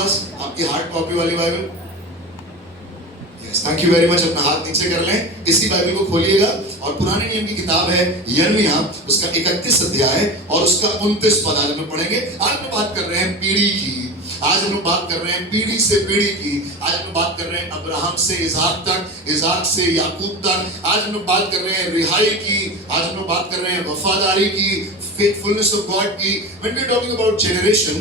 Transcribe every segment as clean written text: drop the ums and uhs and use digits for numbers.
आपकी hard copy वाली Bible, yes thank you very much. अपना हाथ नीचे कर लें, इसी बाइबल को खोलिएगा और पुराने नियम की किताब है यिर्मयाह, उसका 31 अध्याय और उसका 29 पद आज हम पढ़ेंगे। आज हम बात कर रहे हैं पीढ़ी की, आज हम लोग बात कर रहे हैं पीढ़ी से पीढ़ी की। आज हम लोग बात कर रहे हैं अब्राहम से इज़हाक तक, इज़हाक से याकूब तक। आज हम लोग बात कर रहे हैं रिहाई की, आज हम लोग बात कर रहे हैं वफादारी की, faithfulness of God की। When we are talking about generation,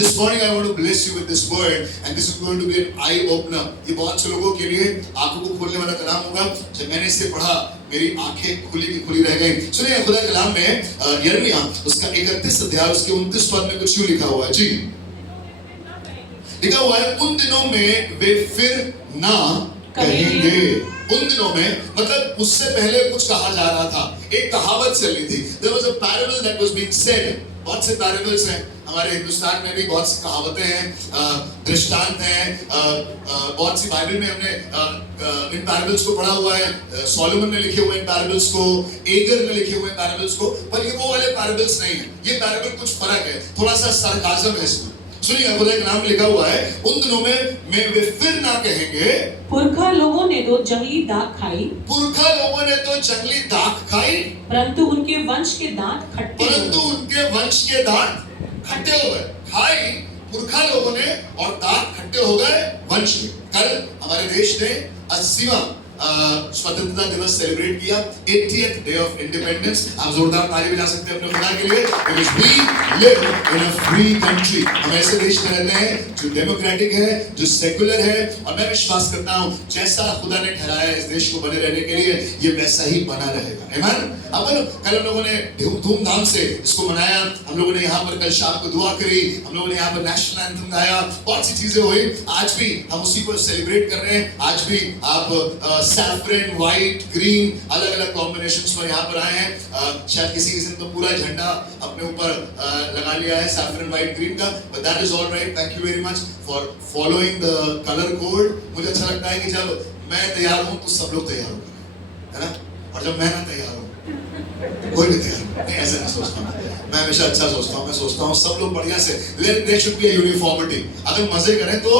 this morning I want to bless you with this word and this is going to be an eye opener। ये बहुत से लोगों के लिए आंखों को खोलने वाला कलाम होगा। जब मैंने इसे पढ़ा मेरी आंखें खुली की खुली रह गई। सुनिए खुदा कलाम में यिर्मयाह उसका 31 अध्याय उसके 29 पद में कुछ यूं लिखा हुआ है जी, लिखा हुआ है उन दिनों में वे फिर ना कहेंगे। उन दिनों में मतलब उससे पहले कुछ कहा जा रहा था, एक कहावत चल रही थी। There was a parable that was being said। बहुत से पैराबल्स हैं हमारे हिंदुस्तान में भी, बहुत सी कहावतें हैं, दृष्टांत हैं, बहुत सी बाइबल में हमने इन पैराबल्स को पढ़ा हुआ है। सोलोमन ने लिखे हुए इन पैराबल्स को, एगर ने लिखे हुए पैराबल्स को, पर ये वो वाले पैराबल्स नहीं है। ये पैराबल कुछ फर्क है, थोड़ा सा सरकाज़म है इसमें। सुनिए खुदा के नाम में लिखा हुआ है उन दिनों में वे फिर ना कहेंगे, पुरखा लोगों ने तो जंगली दाख खाई, पुरखा लोगों ने तो जंगली दाख खाई, परंतु उनके वंश के दांत खट्टे परंतु उनके वंश के दांत खट्टे हो गए। खाई पुरखा लोगों ने और दांत खट्टे हो गए वंश के। कल हमारे देश ने 80वां स्वतंत्रता दिवस सेलिब्रेट किया, 80th डे ऑफ इंडिपेंडेंस। आप जोरदार ताली बजा सकते हैं अपने खुदा के लिए, because we live in a free country। हम ऐसे देश में रहते हैं जो डेमोक्रेटिक है, जो सेकुलर है, और मैं विश्वास करता हूं जैसा खुदा ने ठहराया इस देश को बने रहने के लिए ये वैसा ही बना रहेगा। आमीन। अब कल हम लोगों ने धूमधाम से इसको मनाया। हम लोगों ने यहाँ पर कल शाम को दुआ करी, हम लोगों ने यहाँ पर नेशनल एंथम गाया, बहुत सी चीजें हुई। आज भी हम उसी को सेलिब्रेट कर रहे हैं। आज भी आप सैफरन, व्हाइट, ग्रीन अलग अलग कॉम्बिनेशंस में यहाँ पर आए हैं। शायद किसी किसी ने तो पूरा झंडा अपने ऊपर लगा लिया है सैफरन, व्हाइट, ग्रीन का, but that is all right. Thank you very much for following the colour code. मुझे अच्छा लगता है कि जब मैं तैयार हूँ तो सब लोग तैयार होकर, है ना, और जब मैं ना तैयार हूँ कोई भी तैयार नहीं। ऐसा नहीं सोचता मैं हमेशा अच्छा सोचता हूँ। मैं सोचता हूँ सब लोग बढ़िया से, there should be a uniformity. अगर मजे करें तो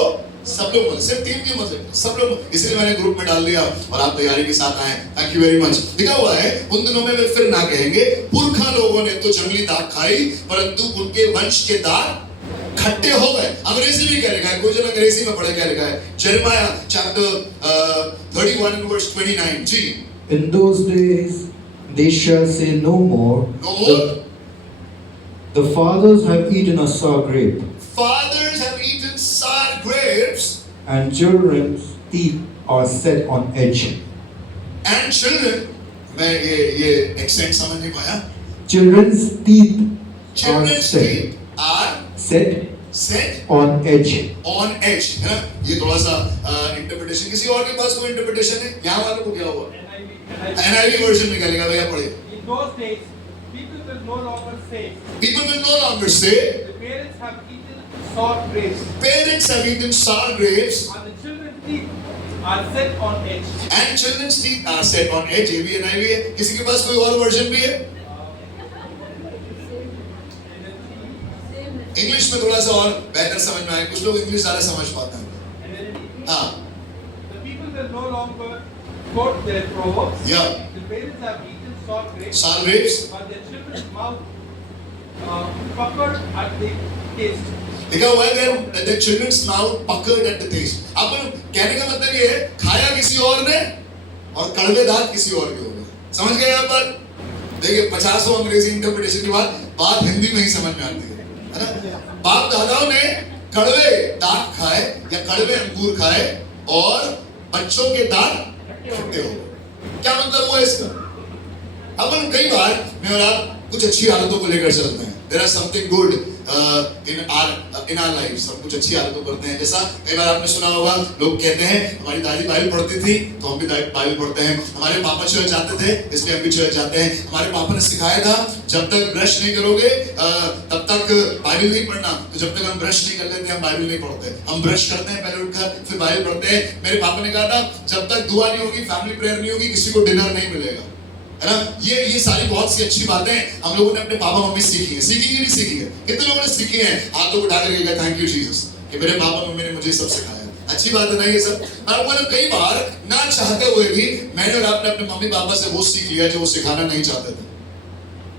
सब लोग मजे, सिर्फ टीम के मजे, सब लोग, इसलिए मैंने ग्रुप में डाल दिया और आप तैयारी के साथ आए। Thank you very much. लिखा हुआ है उन दिनों में वे फिर ना कहेंगे, पुरखा लोगों ने तो जंगली दाख खाई, परंतु उनके वंश के दांत खट्टे हो गए। अंग्रेजी भी क्या लिखा है, कोई जन अंग्रेजी में पढ़े क्या लिखा है, यिर्मयाह चैप्टर 31 and verse 29 जी। In those days they shall say no more, No more. The fathers have eaten a sour grape, Fathers have eaten sour grapes, and children's teeth are set on edge. and children, मैं ये accent समझ नहीं पाया। Children's teeth are Children's set, teeth are set set on edge. on edge, है ना। ये थोड़ा सा इंटरप्रिटेशन, किसी और के पास कोई इंटरप्रिटेशन है? यहाँ वालों को क्या हुआ? NIV वर्जन में क्या लिखा भैया पढ़िए। In those days, people will no longer say, People will no longer say, the parents have eaten sour grapes, parents have eaten sour grapes, and the children's teeth are set on edge. and children's teeth are set on edge। ये भी NIV है। किसी के पास कोई और version भी है? English में थोड़ा सा और बेहतर समझ में आए, कुछ लोग इंग्लिश ज्यादा समझ पाते हैं। हाँ, The people will no longer quote their proverbs. yeah, The parents have eaten sour grapes, sour grapes। but their children's mouth puckered at the taste. लिखा हुआ है the children's mouth puckered at the taste। अब कहने का मतलब ये है खाया किसी और ने और कड़वे दांत किसी और के हो गए। समझ गए यहाँ पर? देखिए 50 अंग्रेजी इंटरप्रिटेशन के बाद बात हिंदी में ही समझ में आती है ना। बाप दादाओं ने कड़वे दांत खाए या कड़वे अंगूर खाए और बच्चों के दांत खट्टे हो गए। क्या मतलब हुआ इसका? अब कई बार मैं और आप कुछ अच्छी आदतों को लेकर चलते हैं। There is something good in our lives। हम कुछ अच्छी आदतों करते हैं। जैसा कई बार आपने सुना होगा, लोग कहते हैं हमारी दादी बाइबल पढ़ती थी तो हम भी बाइबल पढ़ते हैं। हमारे पापा चर्च जाते थे इसलिए हम भी चर्च जाते हैं। हमारे पापा ने सिखाया था जब तक ब्रश नहीं करोगे तब तक बाइबल नहीं पढ़ना, तो जब तक हम ब्रश नहीं कर लेते हम बाइबल नहीं पढ़ते। हम ब्रश करते हैं पहले उठकर, फिर बाइबल पढ़ते हैं। मेरे पापा ने कहा था जब तक दुआ नहीं होगी, फैमिली प्रेयर नहीं होगी, किसी को डिनर नहीं मिलेगा, है ना। ये सारी बहुत सी अच्छी बातें हम लोगों ने अपने पापा मम्मी सीखी है। सीखी कि नहीं सीखी है? कितने लोगों ने सीखी है? हाथों को उठा करके थैंक यू जीसस। कि मेरे पापा मम्मी ने मुझे सब सिखाया। अच्छी बात है ना ये सब। मैं आपको बोलूं, कई बार ना चाहते हुए भी मैंने और आपने अपने मम्मी पापा से वो सीख लिया जो वो सिखाना नहीं चाहते थे।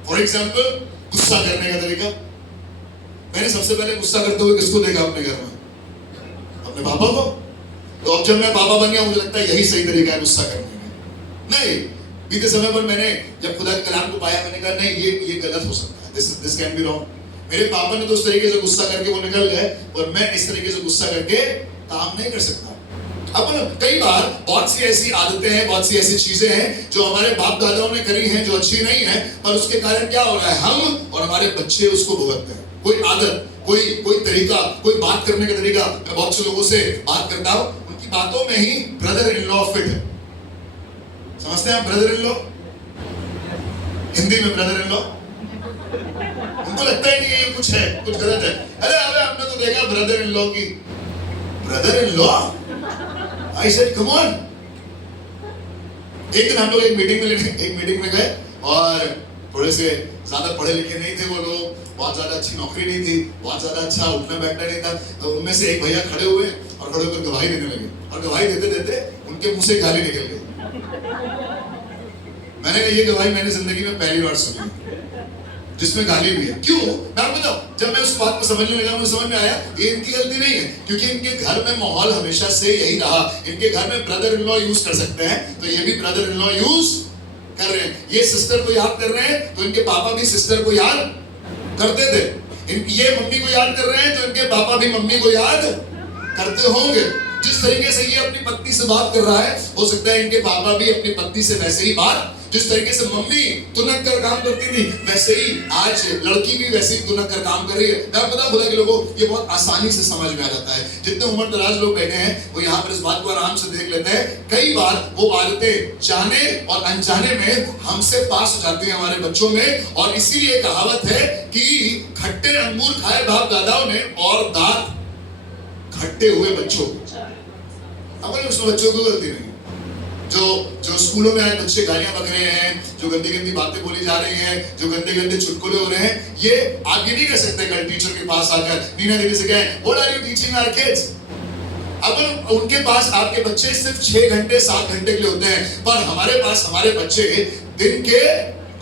फॉर एग्जाम्पल, गुस्सा करने का तरीका। मैंने सबसे पहले गुस्सा करते हुए किसको देखा अपने घर में? अपने पापा को। तो अब जब मैं पापा बन गया मुझे लगता है यही सही तरीका है गुस्सा करने का। नहीं, बीते समय पर मैंने जब खुदा के कलाम को पाया, मैंने कहा नहीं, ये गलत हो सकता है, दिस कैन बी रॉन्ग। मेरे पापा ने तो उस तरीके से गुस्सा करके वो निकल गए, और मैं इस तरीके से गुस्सा करके काम नहीं कर सकता। अब कई बार बहुत सी ऐसी आदतें हैं, बहुत सी ऐसी चीजें हैं जो हमारे बाप दादाओं ने करी हैं, जो अच्छी नहीं है, पर उसके कारण क्या हो रहा है, हम और हमारे बच्चे उसको भुगतते हैं। कोई आदत, कोई तरीका, कोई बात करने का तरीका। मैं बहुत से लोगों से बात करता हूं, उनकी बातों में ही ब्रदर इन लॉ फिट है। समझते हैं आप ब्रदर इन लॉ? हिंदी में ब्रदर इन लॉ। उनको लगता ही नहीं है ये कुछ है, कुछ गलत है। अरे हमने तो देखा ब्रदर इन लॉ की। Brother in law? I said, come on. एक दिन हम लोग एक मीटिंग में गए, और थोड़े से ज्यादा पढ़े लिखे नहीं थे वो लोग, बहुत ज्यादा अच्छी नौकरी नहीं थी, बहुत ज्यादा अच्छा उठना बैठना नहीं था। तो उनमें से एक भैया खड़े हुए और खड़े होकर गवाही देने लगे, और गवाही देते देते उनके मुंह से गाली निकल गई। मैंने कहा ये गवाही मैंने जिंदगी में पहली बार सुनी जिसमें गाली भी है। क्यों? मैं आपको बताऊं, जब मैं उस बात को समझने लगा मुझे समझ में आया ये इनकी गलती नहीं है, क्योंकि इनके घर में माहौल हमेशा से यही रहा। इनके घर में ब्रदर इन लॉ यूज कर सकते हैं, तो ये भी ब्रदर इन लॉ यूज कर रहे हैं। ये सिस्टर को याद कर रहे हैं, तो इनके पापा भी सिस्टर को याद करते थे। ये मम्मी को याद कर रहे हैं, तो इनके पापा भी मम्मी को याद करते होंगे। जिस तरीके से ये अपनी पत्नी से बात कर रहा है, हो सकता है इनके पापा भी अपनी पत्नी से वैसे ही बात, जिस तरीके से मम्मी तुनक कर काम करती थी, वैसे ही आज लड़की भी वैसे ही तुनक कर काम कर रही है। मैं आपको बता खुदा के लोगों, ये बहुत आसानी से समझ में आ जाता है। जितने उम्र दराज लोग बैठे हैं वो यहाँ पर इस बात को आराम से देख लेते हैं। कई बार वो आदतें जाने और अनजाने में हमसे पास हो जाती हैं हमारे बच्चों में, और इसीलिए कहावत है कि खट्टे अंगूर खाए बाप दादाओं ने और दांत खट्टे हुए बच्चों को। अपने उसमें बच्चों को गलती नहीं। जो स्कूलों में आए बच्चे गालियां बक रहे हैं, जो गंदी गंदी बातें बोली जा रही हैं, जो गंदे गंदे चुटकुले हो रहे हैं, ये आप ये नहीं कर सकते कल टीचर के पास आकर नीना दीदी से कहें what are you teaching our kids. अब उनके पास आपके बच्चे सिर्फ 6 घंटे 7 घंटे के लिए होते हैं, पर हमारे पास हमारे बच्चे दिन के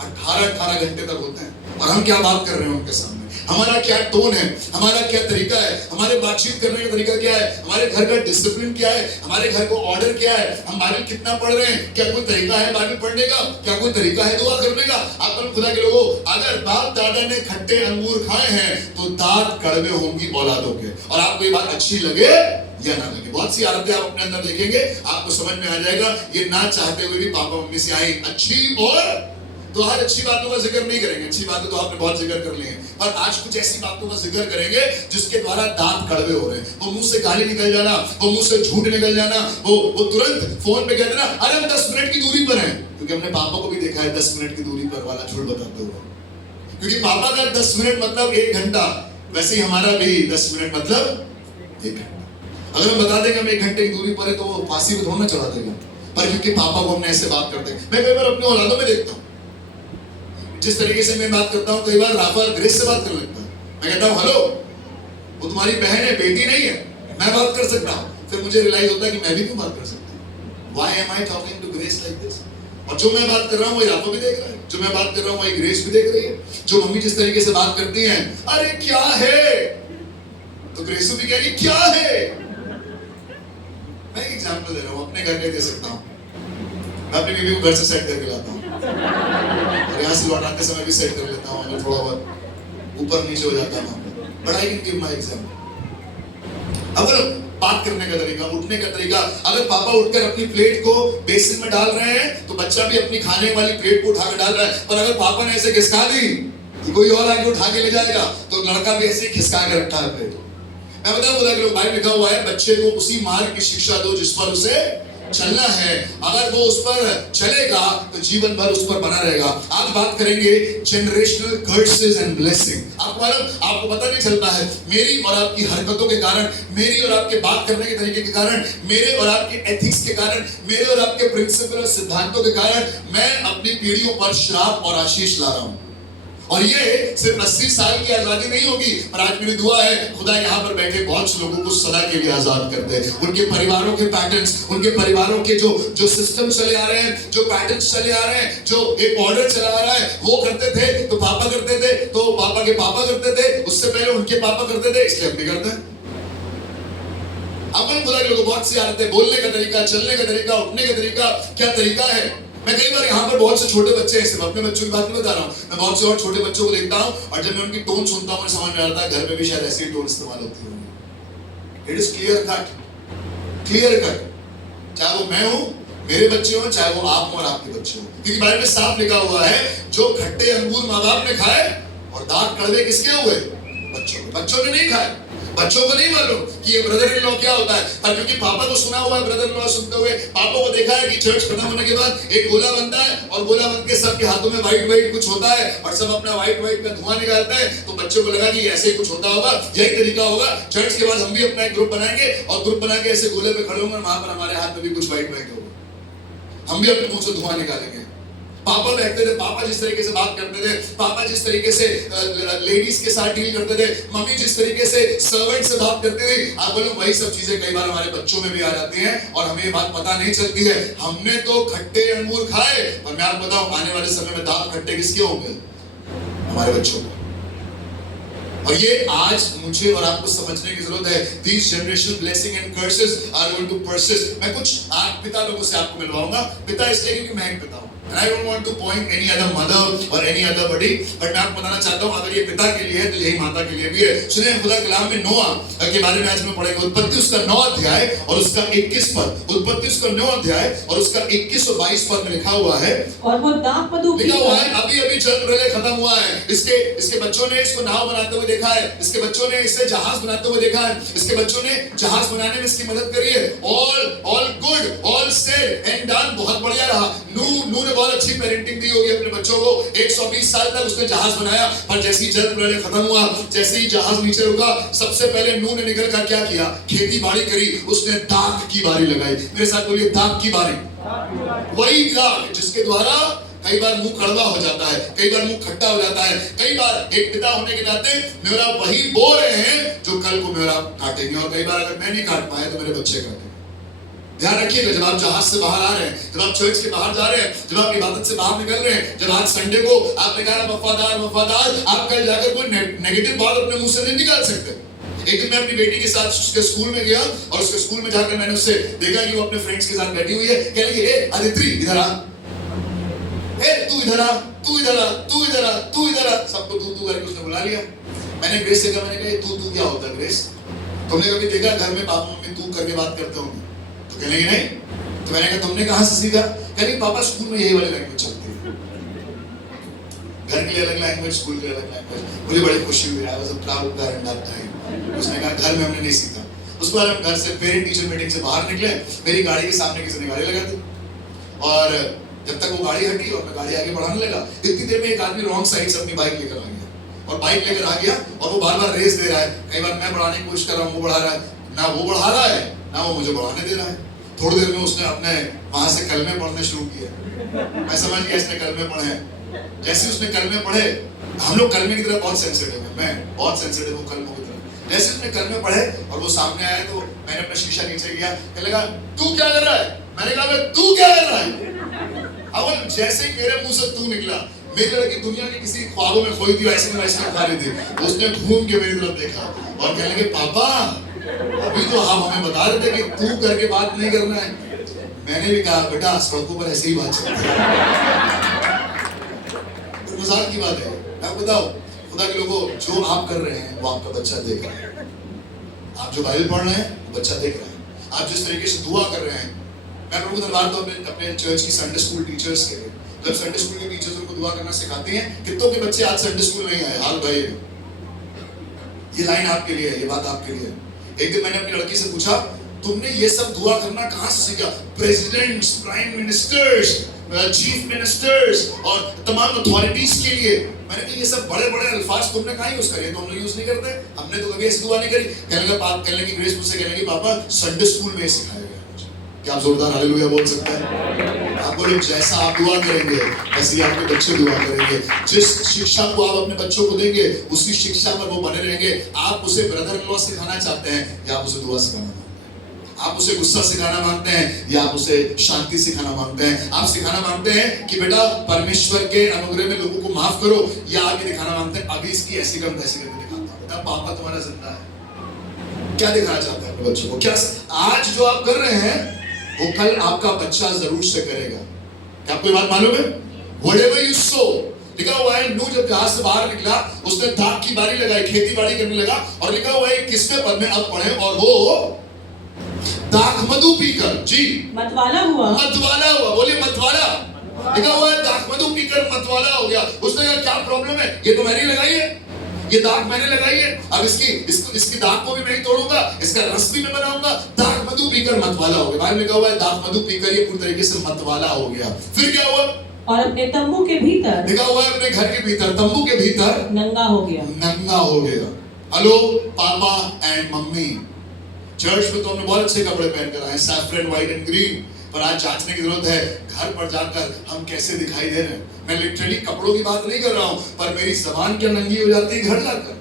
18 घंटे तक होते हैं। और हम क्या बात कर रहे हैं उनके सामने, हमारा क्या टोन है, हमारा क्या तरीका है, हमारे बातचीत करने का तरीका क्या है, हमारे घर का डिसिप्लिन क्या है, हमारे घर को ऑर्डर क्या है, हम बाइबल कितना पढ़ रहे हैं, क्या कोई तरीका है बाइबल पढ़ने का, क्या कोई तरीका है दुआ करने का। आप खुदा के लोगों, अगर बाप दादा ने खट्टे अंगूर खाए हैं तो दांत कड़वे होंगी औलादों के। और आपको ये बात अच्छी लगे या ना लगे, बहुत सी आदतें आप अपने अंदर देखेंगे, आपको समझ में आ जाएगा ये ना चाहते हुए भी पापा मम्मी से आई अच्छी। और तो आज अच्छी बातों का जिक्र नहीं करेंगे, अच्छी बातें तो आपने बहुत जिक्र कर ली हैं, पर आज कुछ ऐसी बातों का जिक्र करेंगे जिसके द्वारा दांत कड़वे हो रहे हैं। वो मुंह से गाली निकल जाना, वो मुंह से झूठ निकल जाना, वो तुरंत फोन पे कहते ना अरे हम 10 मिनट की दूरी पर हैं, क्योंकि हमने पापा को भी देखा है 10 मिनट की दूरी पर वाला झूठ बताते हुए। क्योंकि पापा का 10 मिनट मतलब 1 घंटा, वैसे ही हमारा भी 10 मिनट मतलब 1 घंटा। अगर हम बता देंगे हम 1 घंटे की दूरी पर है तो वो फांसी में थोड़ा ना चढ़ा देगा, पर क्योंकि पापा को हमने ऐसे बात करते हैं। मैं कई बार अपने औलादों में देखता हूँ, जिस तरीके से मैं बात करता हूँ, कई बार राफा ग्रेस से बात करने लगता है। मैं कहता हूँ हेलो, वो तुम्हारी बहन है, बेटी नहीं है, मैं बात कर सकता हूँ। फिर मुझे रियलाइज होता है कि मैं भी क्यों बात कर सकता हूँ। Why am I talking to Grace like this? और जो मैं बात कर रहा हूँ वही राफा भी देख रहा है, जो मैं बात कर रहा हूँ वही ग्रेस भी देख रही है। जो मम्मी जिस तरीके से बात करती है, अरे क्या है, तो ग्रेस भी कह रही क्या है। मैं एक एग्जाम्पल दे रहा हूँ, अपने घर में दे सकता हूँ। मैं अपनी बीवी को घर से सेट करके लाता हूँ और यहाँ से लौटाते समय भी सेट कर लेता हूँ, अगर थोड़ा बहुत ऊपर नीचे हो जाता है। But I can give my example. अगर बात करने का तरीका, उठने का तरीका, अगर पापा उठकर अपनी प्लेट को बेसिन में डाल रहे हैं तो बच्चा भी अपनी खाने वाली प्लेट को उठाकर डाल रहा है। पर अगर पापा ने ऐसे खिसका दी कि कोई और आके उठा के ले जाएगा, तो लड़का भी ऐसे खिसका के रखा है प्लेट। मैं बताऊं खुदा के लोग, बाइबल लिखा हुआ है बच्चे को उसी मार्ग की शिक्षा दो जिस पर उसे चलना है। अगर वो उस पर चलेगा तो जीवन भर उस पर बना रहेगा। आज बात करेंगे जनरेशनल कर्सेस एंड ब्लेसिंग। आपको पता नहीं चलता है, मेरी और आपकी हरकतों के कारण, मेरी और आपके बात करने के तरीके के कारण, मेरे और आपके एथिक्स के कारण, मेरे और आपके प्रिंसिपल और सिद्धांतों के कारण मैं अपनी पीढ़ियों पर श्राप और आशीष ला रहा हूं। और ये सिर्फ 80 साल की आजादी नहीं होगी, पर आज मेरी दुआ है खुदा यहाँ पर बैठे बहुत से लोगों को सदा के लिए आजाद कर दे। उनके परिवारों के पैटर्न्स, उनके परिवारों के जो सिस्टम चले आ रहे हैं, जो पैटर्न्स चले आ रहे हैं, जो एक ऑर्डर चला आ रहा है, वो करते थे तो पापा करते थे, तो पापा के पापा करते थे, उससे पहले उनके पापा करते थे, इसलिए हम भी करते हैं। अपन खुदा के लोगों बहुत सी आदतें, बोलने का तरीका, चलने का तरीका, उठने का तरीका, क्या तरीका है। मैं कई बार यहाँ पर बहुत से छोटे बच्चे हैं, सिर्फ अपने बच्चों की बात नहीं बता रहा हूँ, मैं बहुत से और छोटे बच्चों को देखता हूँ और जब मैं उनकी टोन सुनता हूँ मुझे समझ में आता है घर में भी शायद ऐसी टोन इस्तेमाल होती होगी। It is clear cut, clear cut. चाहे वो मैं हूँ, मेरे बच्चे हो, चाहे वो आप हो और आपके बच्चे हो, क्योंकि बाइबल में साफ लिखा हुआ है जो खट्टे अंगूर माँ बाप ने खाए और दांत कड़वे किसके हुए? बच्चों ने नहीं खाए। बच्चों को नहीं मालूम कि ये ब्रदर इन लॉ क्या होता है, पर क्योंकि पापा को सुना हुआ है, ब्रदर इन लॉ सुनते हुए पापा को देखा है कि चर्च खत्म होने के बाद एक गोला बनता है और गोला बन के सबके हाथों में व्हाइट व्हाइट कुछ होता है और सब अपना व्हाइट व्हाइट का धुआं निकालता है, तो बच्चों को लगा कि ऐसे ही कुछ होता होगा, यही तरीका होगा, चर्च के बाद हम भी अपना एक ग्रुप बनाएंगे और ग्रुप बना के ऐसे गोले पे खड़े होंगे, वहां पर हमारे हाथ में भी कुछ व्हाइट व्हाइट होगा, हम भी अपने मुंह से धुआं निकालेंगे। पापा बैठते थे, पापा जिस तरीके से बात करते थे, पापा जिस तरीके से लेडीज के साथ डील करते थे, मम्मी जिस तरीके से सर्वेंट से बात करते थे, आप बोलो वही सब चीजें कई बार हमारे बच्चों में भी आ जाती हैं और हमें ये बात पता नहीं चलती है। हमने तो खट्टे अंगूर खाए, और मैं आपको बताऊं आने वाले समय में दांत खट्टे किसके होंगे? हमारे बच्चों को। और ये आज मुझे और आपको समझने की जरूरत है। These generational blessing and curses are going to persist। मैं कुछ पिता लोगों से आपको मिलवाऊंगा, पिता इसलिए क्योंकि मैं एक पिता हूं। And I don't want to point any other mother or any other buddy, but मैं आपको बताना चाहता हूं अगर ये पिता के लिए है तो यही माता के लिए भी है। सुनिए खुदा कलाम में नोआ के बारे में आज मैं पढ़ेंगे। उत्पत्ति उसका 9 अध्याय और उसका 21 पद। उत्पत्ति उसका 9 अध्याय और उसका 21 और 22 पद में लिखा हुआ है, और वो दाख मधु लिखा हुआ है अभी अभी जल प्रलय खत्म हुआ है, इसके बच्चों ने इसको नाव बनाते हुए देखा है, इसके बच्चों ने इसे जहाज बनाते हुए देखा है, इसके बच्चों ने जहाज बनाने में इसकी मदद करी है। All good, all said and done, बहुत बढ़िया रहा। नूह ने बहुत अच्छी पेरेंटिंग दी होगी अपने बच्चों को। 120 साल तक उसने जहाज बनाया, पर जैसे ही जल प्रलय खत्म हुआ, जैसे ही जहाज नीचे रुका, सबसे पहले नूह ने निकल कर क्या किया? खेती बाड़ी करी, उसने दाख की बारी लगाई। मेरे साथ बोलिए दाख की बारी। वही दाख जिसके द्वारा कई बार मुंह कड़वा हो जाता है, कई बार मुंह खट्टा हो जाता है, कई बार एक पिता होने के नाते मेरा वही बो रहे हैं जो कल को मेरा काटेंगे, और कई बार अगर मैं नहीं काट पाया तो मेरे बच्चे काटेंगे। ध्यान रखिएगा, जब आप जहाज से बाहर आ रहे हैं, जब आप चर्च के बाहर जा रहे हैं, जब आप इबादत से बाहर निकल रहे हैं, जब आज संडे को आपने कहा वफादार वफादार, आप कल जाकर कोई नेगेटिव बात अपने मुंह से नहीं निकाल सकते। एक दिन मैं अपनी बेटी के साथ उसके स्कूल में गया और उसके स्कूल में जाकर मैंने उससे देखा कि वो अपने फ्रेंड्स के साथ बैठी हुई है। कह रही है, अदिति इधर आ, तू इधर आ, तू इधर आ, तू इधर आ, तू इधर आ, सबको तू करके उसने बुला लिया। मैंने ग्रेस से कहा, मैंने कहा तू क्या होता है ग्रेस? तुमने कभी देखा घर में पापा मम्मी तू करके बात करते होंगे? तो कहने की नहीं। तो मैंने कहा तुमने कहां से सीखा? कहने पापा स्कूल में यही वाली लैंग्वेज चलती है, घर के लिए अलग लैंग्वेज, स्कूल के लिए अलग लैंग्वेज। मुझे बड़ी खुशी हुई, I was a proud parent that time. उसने कहा घर में हमने नहीं सीखा। उसके बाद हम घर से पेरेंट टीचर मीटिंग से बाहर निकले, मेरी गाड़ी के सामने किसी ने गाड़ी लगा दी और जब तक वो गाड़ी हटी और मैं गाड़ी आगे बढ़ाने लगा, इतनी देर में एक आदमी रॉन्ग साइड से अपनी बाइक लेकर आ गया और बाइक लेकर आ गया और वो बार-बार रेस दे रहा है। कई बार मैं बढ़ाने की कोशिश कर रहा हूँ, वो बढ़ा रहा है, ना वो बढ़ा रहा है ना वो मुझे बढ़ाने दे रहा है। थोड़ी देर में उसने अपने वहां से कलमे पढ़ने शुरू किए। मैं समझ गया इसने कलमे पढ़े हैं। जैसे उसने कलमे पढ़े, हम लोग कलमे की तरफ बहुत सेंसिटिव है, मैं बहुत सेंसिटिव हूँ कलमों की तरफ। जैसे उसने कलमे पढ़े और वो सामने आया तो मैंने अपना शीशा नीचे किया, कहने लगा तू क्या कर रहा है? मैंने कहा तू क्या कर रहा है? अब जैसे ही मेरे मुंह से तू निकला, मेरी लड़की दुनिया के किसी ख्वाबों में खोई थी, ऐसे में ऐसे खा रही थी, उसने घूम के मेरी तरफ देखा और कहने लगे पापा अभी तो आप हमें बता रहे थे कि तू करके बात नहीं करना है। मैंने भी कहा बेटा सड़कों पर ऐसे ही बात चलती है। तो मजाक की बात है। मैं बताओ खुदा के लोगों, जो आप कर रहे हैं वो आपका बच्चा देख रहा है। आप जो बाइबल पढ़ रहे हैं वो बच्चा देख रहा है। आप जिस तरीके से दुआ कर रहे हैं, मैं प्रभु दरबार तो अपने चर्च की संडे स्कूल टीचर्स के लिए, जब संडे स्कूल के टीचर्स उनको दुआ करना सिखाती हैं, कितनों के बच्चे आज संडे स्कूल नहीं आए? हाल भाई ये लाइन आपके लिए है, ये बात आपके लिए है। एक दिन मैंने अपनी लड़की से पूछा तुमने ये सब दुआ करना कहां से सीखा? Presidents, prime ministers, chief ministers और तमाम अथॉरिटीज के लिए। मैंने कहा ये सब बड़े बड़े अल्फाज तुमने कहां यूज करे? तो हम लोग यूज नहीं करते, हमने तो कभी ऐसी दुआ नहीं करी। कहने लगी ग्रेस मुझसे कहने लगी पापा संडे स्कूल में सिखाया गया। क्या आप जोरदार हालेलुया बोल सकते हैं? आप बोले जैसा आप दुआ करेंगे वैसे ही आपके बच्चे दुआ करेंगे। जिस शिक्षा को आप अपने बच्चों को देंगे उसी शिक्षा पर वो बने रहेंगे। आप उसे ब्रदर इन लॉ सिखाना चाहते हैं या आप उसे दुआ सिखाना मांगते हैं? आप उसे गुस्सा सिखाना मांगते हैं या आप उसे शांति सिखाना मांगते हैं? आप सिखाना मांगते हैं कि बेटा परमेश्वर के अनुग्रह में लोगों को माफ करो, या आगे दिखाना मांगते हैं अभी इसकी ऐसी गम तैसी करके दिखाता हूं, बेटा पापा तुम्हारा जिंदा है। क्या दिखाना चाहते हैं अपने बच्चों को? क्या आज जो आप कर रहे हैं वो कल आपका बच्चा जरूर से करेगा। क्या आपको ये बात मालूम है? Whatever you sow, लिखा हुआ है नूह जब जहाज से बाहर निकला उसने दाख की बारी लगाई, खेती बाड़ी करने लगा, और लिखा हुआ है 21वें पद में अब पढ़े, और वो दाख मधु पीकर जी मतवाला हुआ। मतवाला हुआ। बोलिए मतवाला। लिखा हुआ है दाख मधु पीकर मतवाला हो गया। उसने कहा क्या प्रॉब्लम है? ये तो मैंने लगाई है, ये दाग मैंने लगाई है, अब इसकी दाग को भी मैं ही तोड़ूंगा, इसका रस भी मैं बनाऊंगा। दाग मधु पीकर मतवाला हो गया। बाइबल में लिखा हुआ है दाग मधु पीकर ये पूरी तरीके से मतवाला हो गया। फिर क्या हुआ? और अपने तंबू के भीतर, लिखा हुआ है अपने घर के भीतर, तंबू के भीतर नंगा हो गया। नंगा हो गया। हेलो पापा एंड मम्मी, चर्च में तो हमने बहुत अच्छे कपड़े पहन कर आए, सैफरन व्हाइट एंड ग्रीन, पर आज जांचने की जरूरत है घर पर जाकर हम कैसे दिखाई दे रहे हैं। मैं लिटरली कपड़ों की बात नहीं कर रहा हूं, पर मेरी जबान क्या नंगी हो जाती है घर जाकर,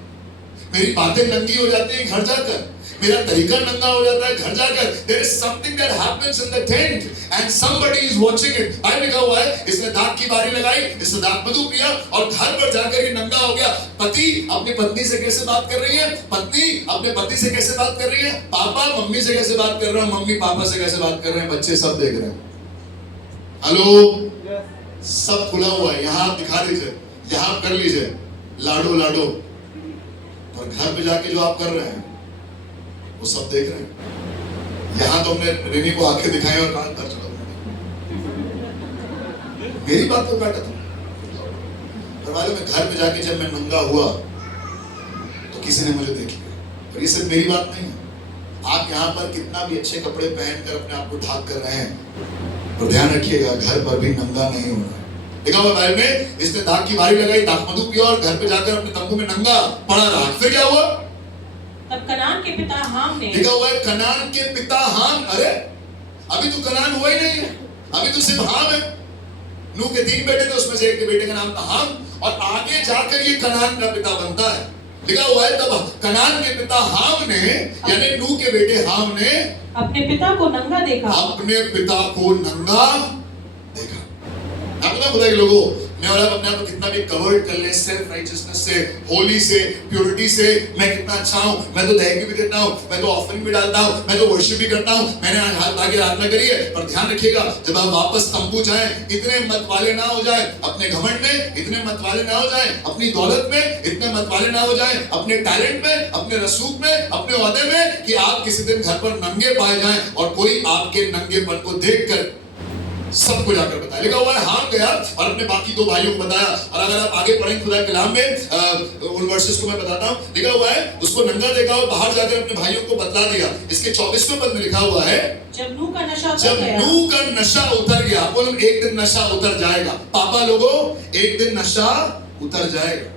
मेरी बातें नंगी हो जाती है घर जाकर, मेरा तरीका नंगा हो जाता है घर जाकर। There is something that happens in the tent and somebody is watching it। भाई लिखा हुआ है इसने दाग की बारी लगाई, इसने दाग मधु पिया और घर पर जाकर ये नंगा हो गया। पति अपनी पत्नी से कैसे बात कर रही है, पत्नी अपने पति से कैसे बात कर रही है, पापा मम्मी से कैसे बात कर रहे हैं, मम्मी पापा से कैसे बात कर रहे हैं, बच्चे सब देख रहे हैं। हेलो सब खुला हुआ है, यहाँ आप दिखा दीजिए, यहाँ आप कर लीजिए लाडो लाडो, और घर पे जाके जो आप कर रहे हैं वो सब देख रहे हैं। यहाँ तो हमने रेनी को आंखें दिखाई और कहा कर चलो, मेरी बात को काटा था। पर मालूम है घर पे जाके जब मैं नंगा हुआ तो किसी ने मुझे देख लिया। पर ये सिर्फ मेरी बात नहीं है, आप यहाँ पर कितना भी अच्छे कपड़े पहनकर अपने आप को ढाक कर रहे हैं, पर ध्यान रखिएगा घर पर भी नंगा नहीं होना है। देखा हुआ बाइबल में इसने दाग की बारी लगाई, दाग मधु पिया और घर पे जाकर अपने तंबू में नंगा पड़ा रहा। फिर क्या हुआ? तब कनान के पिता हाम ने, लिखा हुआ है कनान के पिता हाम। अरे अभी तो कनान हुआ ही नहीं है, अभी तो सिर्फ हाम है। नूह के 3 बेटे थे, उसमें से एक के बेटे का नाम था हाम, और आगे जाकर ये कनान का पिता बनता है। लिखा हुआ है तब कनान के पिता हाम ने, यानी नूह के बेटे हाम ने अपने पिता को नंगा देखा, अपने पिता को नंगा देखा। आपको पता है लोगों, मैं और आप अपने आप को कितना भी कवर्ड कर ले सेल्फ राइचियसनेस से, होली से, प्योरिटी से, मैं कितना अच्छा हूं, मैं तो दहेज भी देता हूं, मैं तो ऑफरिंग भी डालता हूं, मैं तो वर्शिप भी करता हूं, मैंने हाथ आगे आराधना करी है। पर ध्यान रखिएगा जब आप वापस तंबू जाएं, इतने मत वाले ना हो जाएं अपने घमंड में, इतने मत वाले ना हो जाएं अपनी दौलत में, इतने मत वाले ना हो जाएं अपने टैलेंट में, अपने रसूख में, अपने ओहदे में, कि आप किसी दिन घर पर नंगे पाए जाएं और कोई आपके नंगेपन को देखकर सबको जाकर बताया। लिखा हुआ है हाम गया और अपने बाकी 2 भाइयों को बताया। और अगर आप आगे पढ़ेंगे खुदा के कलाम में उन वर्सेस को मैं बताता हूं, लिखा हुआ है उसको नंगा देखा और बाहर जाकर अपने भाइयों को बतला दिया। इसके 24वें पद में लिखा हुआ है जब नूह का नशा जब नूह का नशा उतर गया। बोलो एक दिन नशा उतर जाएगा पापा लोगों, एक दिन नशा उतर जाएगा।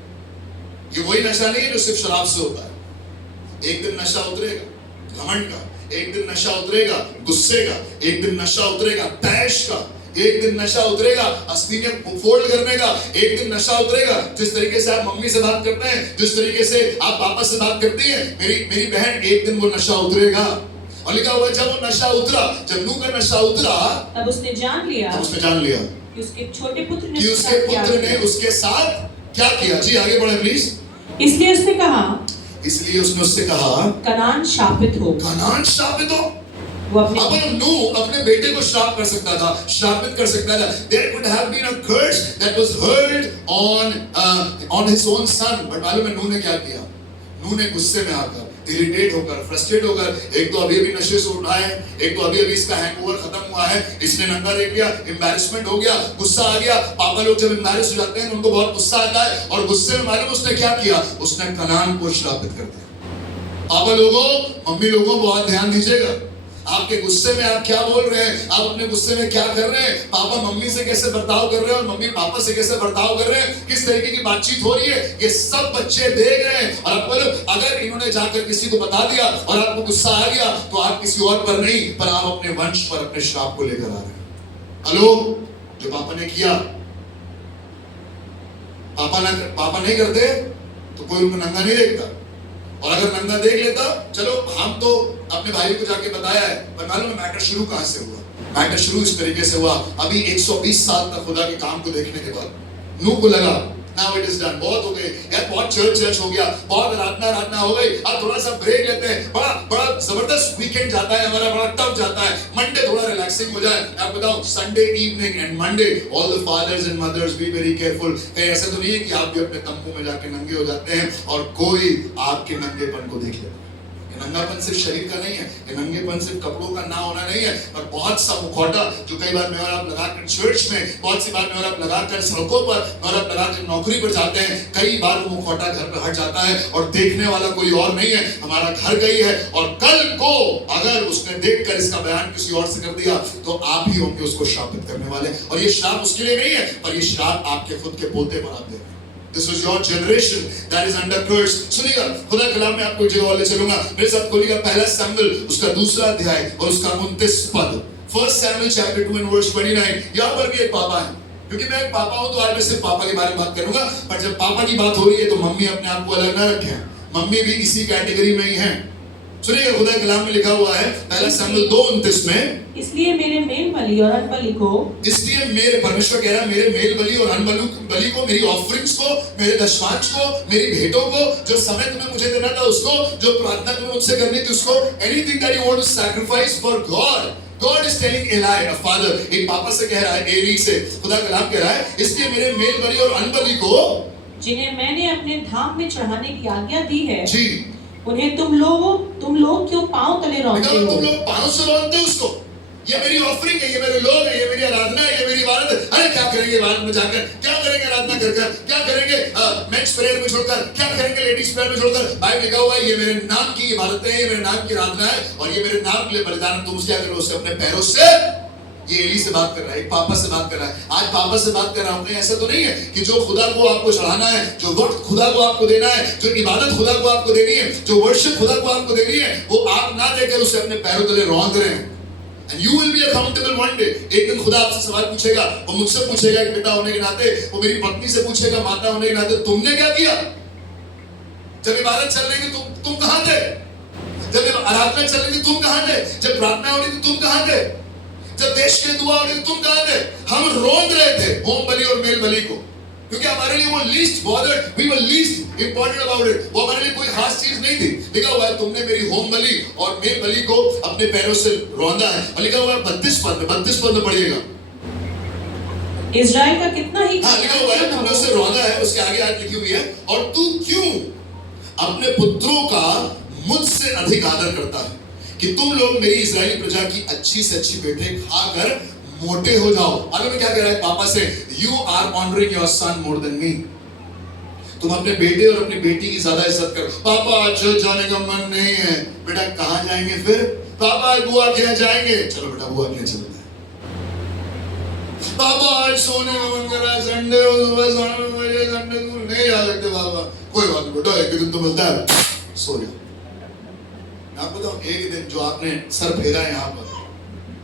ये वही नशा नहीं है जो सिर्फ शराब से होता है। एक दिन नशा उतरेगा घमंड का, एक दिन नशा उतरेगा गुस्से का, एक दिन नशा उतरेगा तैश का, एक दिन नशा उतरेगा अस्तीने फोल्ड करने का, एक दिन नशा उतरेगा जिस तरीके से आप मम्मी से बात करते हैं, जिस तरीके से आप पापा से बात करती हैं, मेरी बहन, एक दिन वो नशा उतरेगा। और लिखा हुआ है जब वो नशा उतरा, जब नूह का नशा उतरा, तब उसने जान लिया कि उसके छोटे पुत्र ने उसके साथ क्या किया। जी आगे बढ़े प्लीज। इसलिए उसने कहा, इसलिए उसने उससे कहा कनान शापित हो। कनान शापित हो। वो अपने अब नूह अपने बेटे को श्राप कर सकता था, श्रापित कर सकता था। There could have been a curse that was hurled on his own son, but मालूम है नूह ने क्या किया? नूह ने गुस्से में आकर, इरिटेट होकर, फ्रस्ट्रेट होकर, एक तो अभी नशे से उठा है, एक तो अभी इसका हैंगओवर खत्म हुआ है, इसने नंगा देख लिया, एम्बैरेसमेंट हो गया, गुस्सा आ गया। पापा लोग जब एम्बैरेस हो जाते हैं उनको बहुत गुस्सा आता है, और गुस्से में मालूम उसने क्या किया? उसने कनान को श्रापित कर दिया। पापा लोगों, मम्मी लोगों, बहुत ध्यान दीजिएगा, आपके गुस्से में आप क्या बोल रहे हैं, आप अपने गुस्से में क्या कर रहे हैं, पापा मम्मी से कैसे बर्ताव कर रहे हैं और मम्मी पापा से कैसे बर्ताव कर रहे हैं, किस तरीके की बातचीत हो रही है, ये सब बच्चे देख रहे हैं। और आप अगर इन्होंने जाकर किसी को बता दिया और आपको गुस्सा आ गया, तो आप किसी और पर नहीं, पर आप अपने वंश पर, अपने श्राप को लेकर आ रहे हैं। हेलो, जो पापा ने किया, पापा नहीं करते तो कोई उनको नंगा नहीं देखता, और अगर नंगा देख लेता, चलो हम तो अपने भाई को जाके बताया है, पर मालूम है मैटर शुरू कहां से हुआ? मैटर शुरू इस तरीके से हुआ, अभी 120 साल तक खुदा के काम को देखने के बाद नूह को लगा नाउ इट इज डन, बहुत हो गए यार, बहुत चर्च हो गया, बहुत आराधना हो गई, अब थोड़ा सा ब्रेक लेते हैं, बड़ा जबरदस्त वीकेंड जाता है हमारा, बड़ा टफ जाता है, मंडे थोड़ा रिलैक्सिंग हो जाए। आप बताओ Sunday evening and Monday, all the fathers and mothers be very careful, कहीं ऐसा तो नहीं है कि आप भी अपने तंबू में जाके नंगे हो जाते हैं और कोई आपके नंगेपन को देख लेता है। ये नंगापन सिर्फ शरीर का नहीं है, ये नंगेपन सिर्फ कपड़ों का ना होना नहीं है, पर बहुत सा मुखौटा जो कई बार मैं और आप लगाकर चर्च में, बहुत सी बार मैं और आप लगाकर सड़कों पर, मैं और आप लगाकर नौकरी पर जाते हैं, कई बार वो मुखौटा घर पर हट जाता है और देखने वाला कोई और नहीं है, हमारा घर गई है, और कल को अगर उसने देखकर इसका बयान किसी और से कर दिया तो आप ही होंगे उसको श्रापित करने वाले, और ये श्राप उसके लिए नहीं है, पर ये श्राप आपके खुद के पोते पर आप दे रहे हैं। This was your generation that is under curse. सुनिएगा, खुदा कलाम में आपको जगह वाले चलूंगा, मेरे साथ खोलिएगा पहला सैमुएल उसका दूसरा अध्याय और उसका 29 पद। First Samuel chapter 2 and verse 29। यहाँ पर भी एक पापा है, क्योंकि मैं एक पापा हूँ तो आज मैं सिर्फ पापा के बारे में बात करूंगा, पर जब पापा की बात हो रही है तो मम्मी अपने आप को अलग ना रखें, मम्मी भी इसी कैटेगरी में ही है। सुनिएगा, खुदा कलाम में लिखा हुआ है पहला सैमुएल 2:29 में, इसलिए मेरे मेल बलि और अन्न बलि को, इसलिए मेरे, परमेश्वर कह रहा है मेरे मेल बलि और अन्न बलि को, मेरी ऑफरिंग्स को, मेरे दशमांश को, मेरी भेंटों को, जो समय तुम्हें मुझे देना था उसको, जो प्रार्थना तुम्हें मुझसे करनी थी उसको, anything that you want to sacrifice for God, God is telling Eli, a father, एक पापा से कह रहा है, एली से खुदा कलाम कह रहा है, इसलिए मेरे मेल बलि और अन्न बलि को, जिन्हें मैंने अपने धाम में चढ़ाने की आज्ञा दी है, जी, उन्हें तुम लोग क्यों पांव तले रौंदते हो? तुम लोग पांव से रौंदते हो उसको। ये मेरी ऑफरिंग है, ये मेरे लोग है, ये मेरी आराधना है, ये मेरी इबादत है। अरे क्या करेंगे इबादत में जाकर, क्या करेंगे आराधना कर, क्या करेंगे मेंस प्रेयर में छोड़कर, क्या करेंगे लेडीज प्रेयर में छोड़कर? बाइबल लिखा हुआ है ये मेरे नाम की इबादत है, ये मेरे नाम की आराधना है, और ये मेरे नाम के लिए बलिदान। तुम क्या करो उससे अपने पैरों से, ये एली से बात कर रहा है, एक पापा से बात कर रहा है। आज पापा से बात कर रहा हूं, ऐसा तो नहीं है कि जो खुदा को आपको चढ़ाना है, जो वक्त खुदा को आपको देना है, जो इबादत खुदा को आपको देनी है, जो वर्शिप खुदा को आपको देनी है, वो आप ना देकर उसे अपने पैरों तले रौंद रहे हैं। And you will be accountable one day। एक दिन खुदा आपसे सवाल पूछेगा, वो मुझसे पूछेगा एक पिता होने के नाते, वो मेरी पत्नी से पूछेगा माता होने के नाते, तुमने क्या किया? जब इबादत चल रही थी तुम कहां थे? जब आराधना चल रही थी तुम कहां थे? जब प्रार्थना हो रही थी तुम कहां थे? जब देश के लिए दुआ हो रही थी तुम कहां थे? हम रोंद रहे थे होम बलि और मेल बलि को, क्योंकि हमारे लिए वो least bothered, we were least important about it, वो हमारे लिए कोई खास चीज नहीं थी। लिखा हुआ है तुमने मेरी होम बलि और मेल बलि को अपने पैरों से रौंदा है, और लिखा हुआ है 32 पद में पढ़िएगा, इज़राइल का कितना ही, हाँ लिखा हुआ है तुमने उसे रौंदा है, उसके आगे आज लिखी हुई है, और तू क्यों अपने पुत्रों का मुझसे अधिक आदर करता है, कि तुम लोग मेरी इजरायली प्रजा की अच्छी से अच्छी भेंटें खाकर मोटे हो जाओ। आगे में क्या कह रहा है पापा से, you are honouring your son more than me, तुम अपने बेटे और अपनी बेटी की ज्यादा इज्जत करो। पापा आज जाने का मन नहीं है, बेटा कहां जाएंगे फिर? पापा आज बुआ के यहाँ जाएंगे, चलो बेटा बुआ के यहाँ चलते हैं। पापा आज सोने का मन कर रहा है, संडे हो, सुबह सोने में मुझे संडे को नहीं जा सकते पापा। कोई बात नहीं बेटा, एक दिन तो मिलता है, सो जाओ। मैं आपको बताऊं, एक दिन जो आपने सर फेरा है यहाँ पर,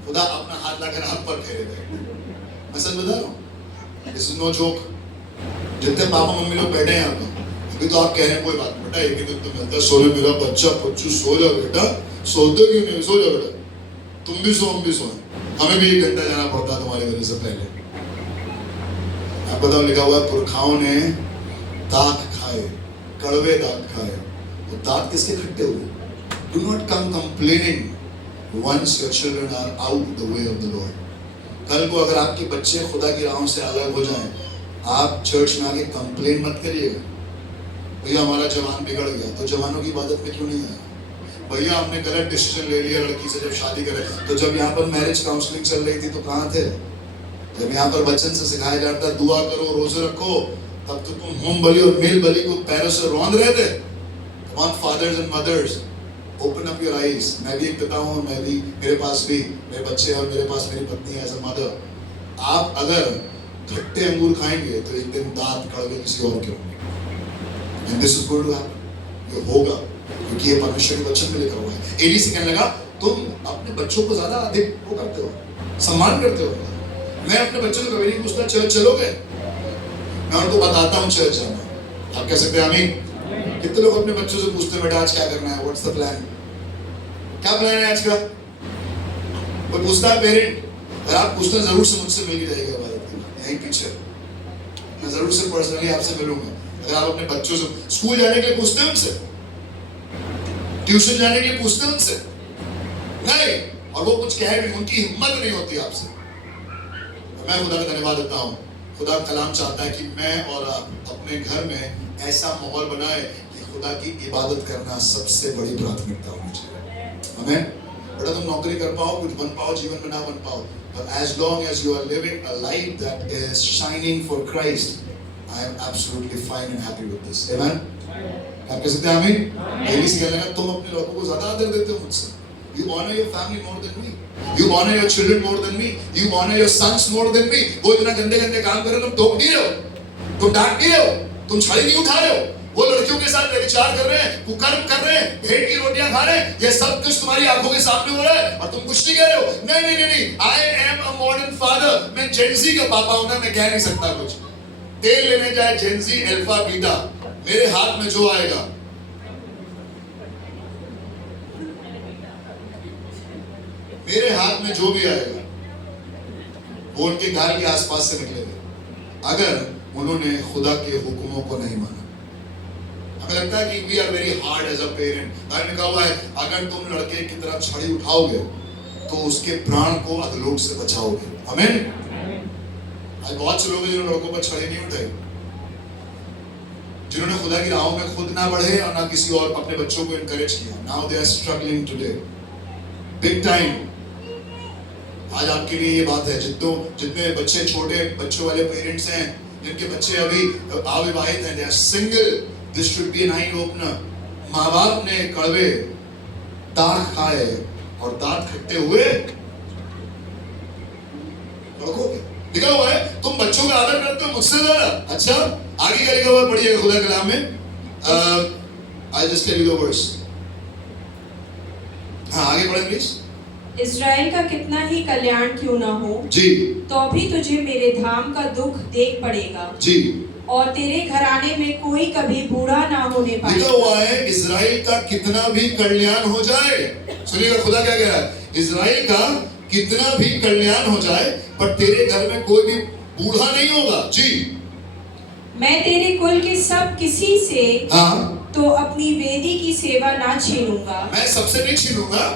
खुदा अपना हाथ लाकर हाथ पर फेरेगा। मैं सच बता रहा हूँ, दिस इज नो जोक। जितने पापा मम्मी लोग बैठे हैं यहाँ पर, अभी तो आप कह रहे हैं कोई बात बेटा एक दिन तो मिलता है, सोने मेरा बच्चा बच्चू सो जा बेटा, सोते क्यों नहीं, सो जा बेटा, तुम भी सो हम भी सोए, हमें भी 1 घंटा जाना पड़ता है तुम्हारी वजह से पहले। आप बताओ, लिखा हुआ है पुरखाओं ने दांत खाए, कड़वे दांत खाए। वो दांत किसके खट्टे हुए? Do not come complaining once your children are out the way of the Lord। कल को अगर आपके बच्चे खुदा की राहों से अलग हो जाएं, आप चर्च में आके कंप्लेन मत करिएगा, भैया हमारा जवान बिगड़ गया, तो जवानों की इबादत में क्यों नहीं आया? भैया हमने गलत डिसीजन ले लिया लड़की से जब शादी करे, तो जब यहाँ पर मैरिज काउंसलिंग चल रही थी तो कहाँ थे? जब यहाँ पर बच्चन से सिखाया जाता है दुआ करो रोजे रखो, तब तो तुम होम बलि और मेल बलि को पैरों से रौंद रहे थे। Come on fathers and mothers, open up your eyes। मैं भी एक पिता हूँ, मैं भी, मेरे पास भी मेरे बच्चे और मेरे पास मेरी पत्नी है एज अ मदर। आप अगर खट्टे अंगूर खाएंगे तो एक दिन दांत कड़वे किसी और के होंगे, and this is going to happen। ये होगा, क्योंकि ये परमेश्वर के वचन में लिखा हुआ है। एली से कहने लगा तुम अपने बच्चों को ज्यादा अधिक वो करते हो, सम्मान करते हो, मैं अपने बच्चों को कभी नहीं पूछता चर्च चलोगे, मैं उनको बताता हूँ चर्च जाना। आप कह सकते हैं आमीन। कितने लोग अपने बच्चों से पूछते हैं बेटा आज क्या करना है, व्हाट्स द प्लान, क्या प्लान है आज का? कोई पूछता है पेरेंट? अगर आप पूछते हैं जरूर से मुझसे मिल के जाएगा भारत के लिए, यहीं पीछे मैं जरूर से पर्सनली आपसे मिलूंगा। अगर आप अपने बच्चों से स्कूल जाने के लिए पूछते हैं उनसे, ट्यूशन जाने के लिए पूछते हैं उनसे नहीं, और वो कुछ कहे भी उनकी हिम्मत नहीं होती आपसे। मैं खुदा का धन्यवाद देता हूँ। खुदा कलाम चाहता है कि मैं और आप अपने घर में ऐसा माहौल बनाए कि खुदा की इबादत करना सबसे बड़ी प्राथमिकता होनी चाहिए। आमीन। बेटा तुम नौकरी कर पाओ, कुछ बन पाओ, जीवन में ना बन पाओ, but as long as you are living a life that is shining for Christ, I am absolutely fine and happy with this. Amen. आप कह सकते हैं आमीन। डेली से कहने लगा तुम अपने लोगों को ज्यादा आदर देते हो मुझसे। You honor your family more than me. You honor your children more than me. You honor your sons more than me. वो इतना गंदे गंदे काम कर रहे हो, तुम टोक नहीं रहे हो, तुम डांट नहीं रहे हो, तुम छड़ी नहीं उठा रहे हो, वो लड़कियों के साथ व्यभिचार कर रहे हैं, कुकर्म कर रहे हैं, भेड़ की रोटियां खा रहे हैं, ये सब कुछ तुम्हारी आंखों के सामने हो रहा है और तुम कुछ नहीं कह रहे हो। नहीं नहीं नहीं, I am a modern father. मैं जेंजी का पापा हूं ना, मैं कह नहीं सकता कुछ। तेल लेने जाए जेंजी अल्फा बीटा, मेरे हाथ में जो आएगा, मेरे हाथ में जो भी आएगा वो उनके घर के आसपास से निकलेगा अगर उन्होंने खुदा के हुक्मों को नहीं माना। हमें लगता है कि we are very hard as a parent. Bible में कहा हुआ है अगर तुम लड़के की तरफ छड़ी उठाओगे तो उसके प्राण को अधलोक से बचाओगे। आमीन। आज बहुत से लोग हैं जिन्होंने लड़कों पर छड़ी नहीं उठाई, जिन्होंने खुदा की राहों में खुद ना बढ़े और ना किसी और अपने बच्चों को इनकरेज किया। Now they are struggling today big time. आज आपके लिए ये बात है, जितने बच्चे छोटे बच्चों वाले पेरेंट्स हैं, जिनके बच्चे अभी अविवाहित हैं, they are single, this should be an eye opener. माँ बाप ने कड़वे दांत खाए और दांत खट्टे हुए लिखा हुआ है तुम बच्चों का आदर करते हो मुझसे ज्यादा। अच्छा आगे क्या लिखा हुआ है, पढ़िए खुदा कलाम में। I just tell you the verse. हाँ आगे पढ़ें प्लीज। इस्राएल का कितना ही कल्याण क्यों ना हो जी, तो भी तुझे मेरे धाम का दुख देख पड़ेगा जी, और तेरे घराने में कोई कभी बूढ़ा ना होने लिखा पाएगा। हुआ है इजराइल का कितना भी कल्याण हो जाए। सुनिएगा खुदा क्या कह रहा है, इजराइल का कितना भी कल्याण हो जाए पर तेरे घर में कोई भी बूढ़ा नहीं होगा। जी, मैं तेरे कुल के सब किसी से हाँ, तो अपनी वेदी की सेवा ना छीनूंगा, मैं सबसे नहीं छीनूंगा,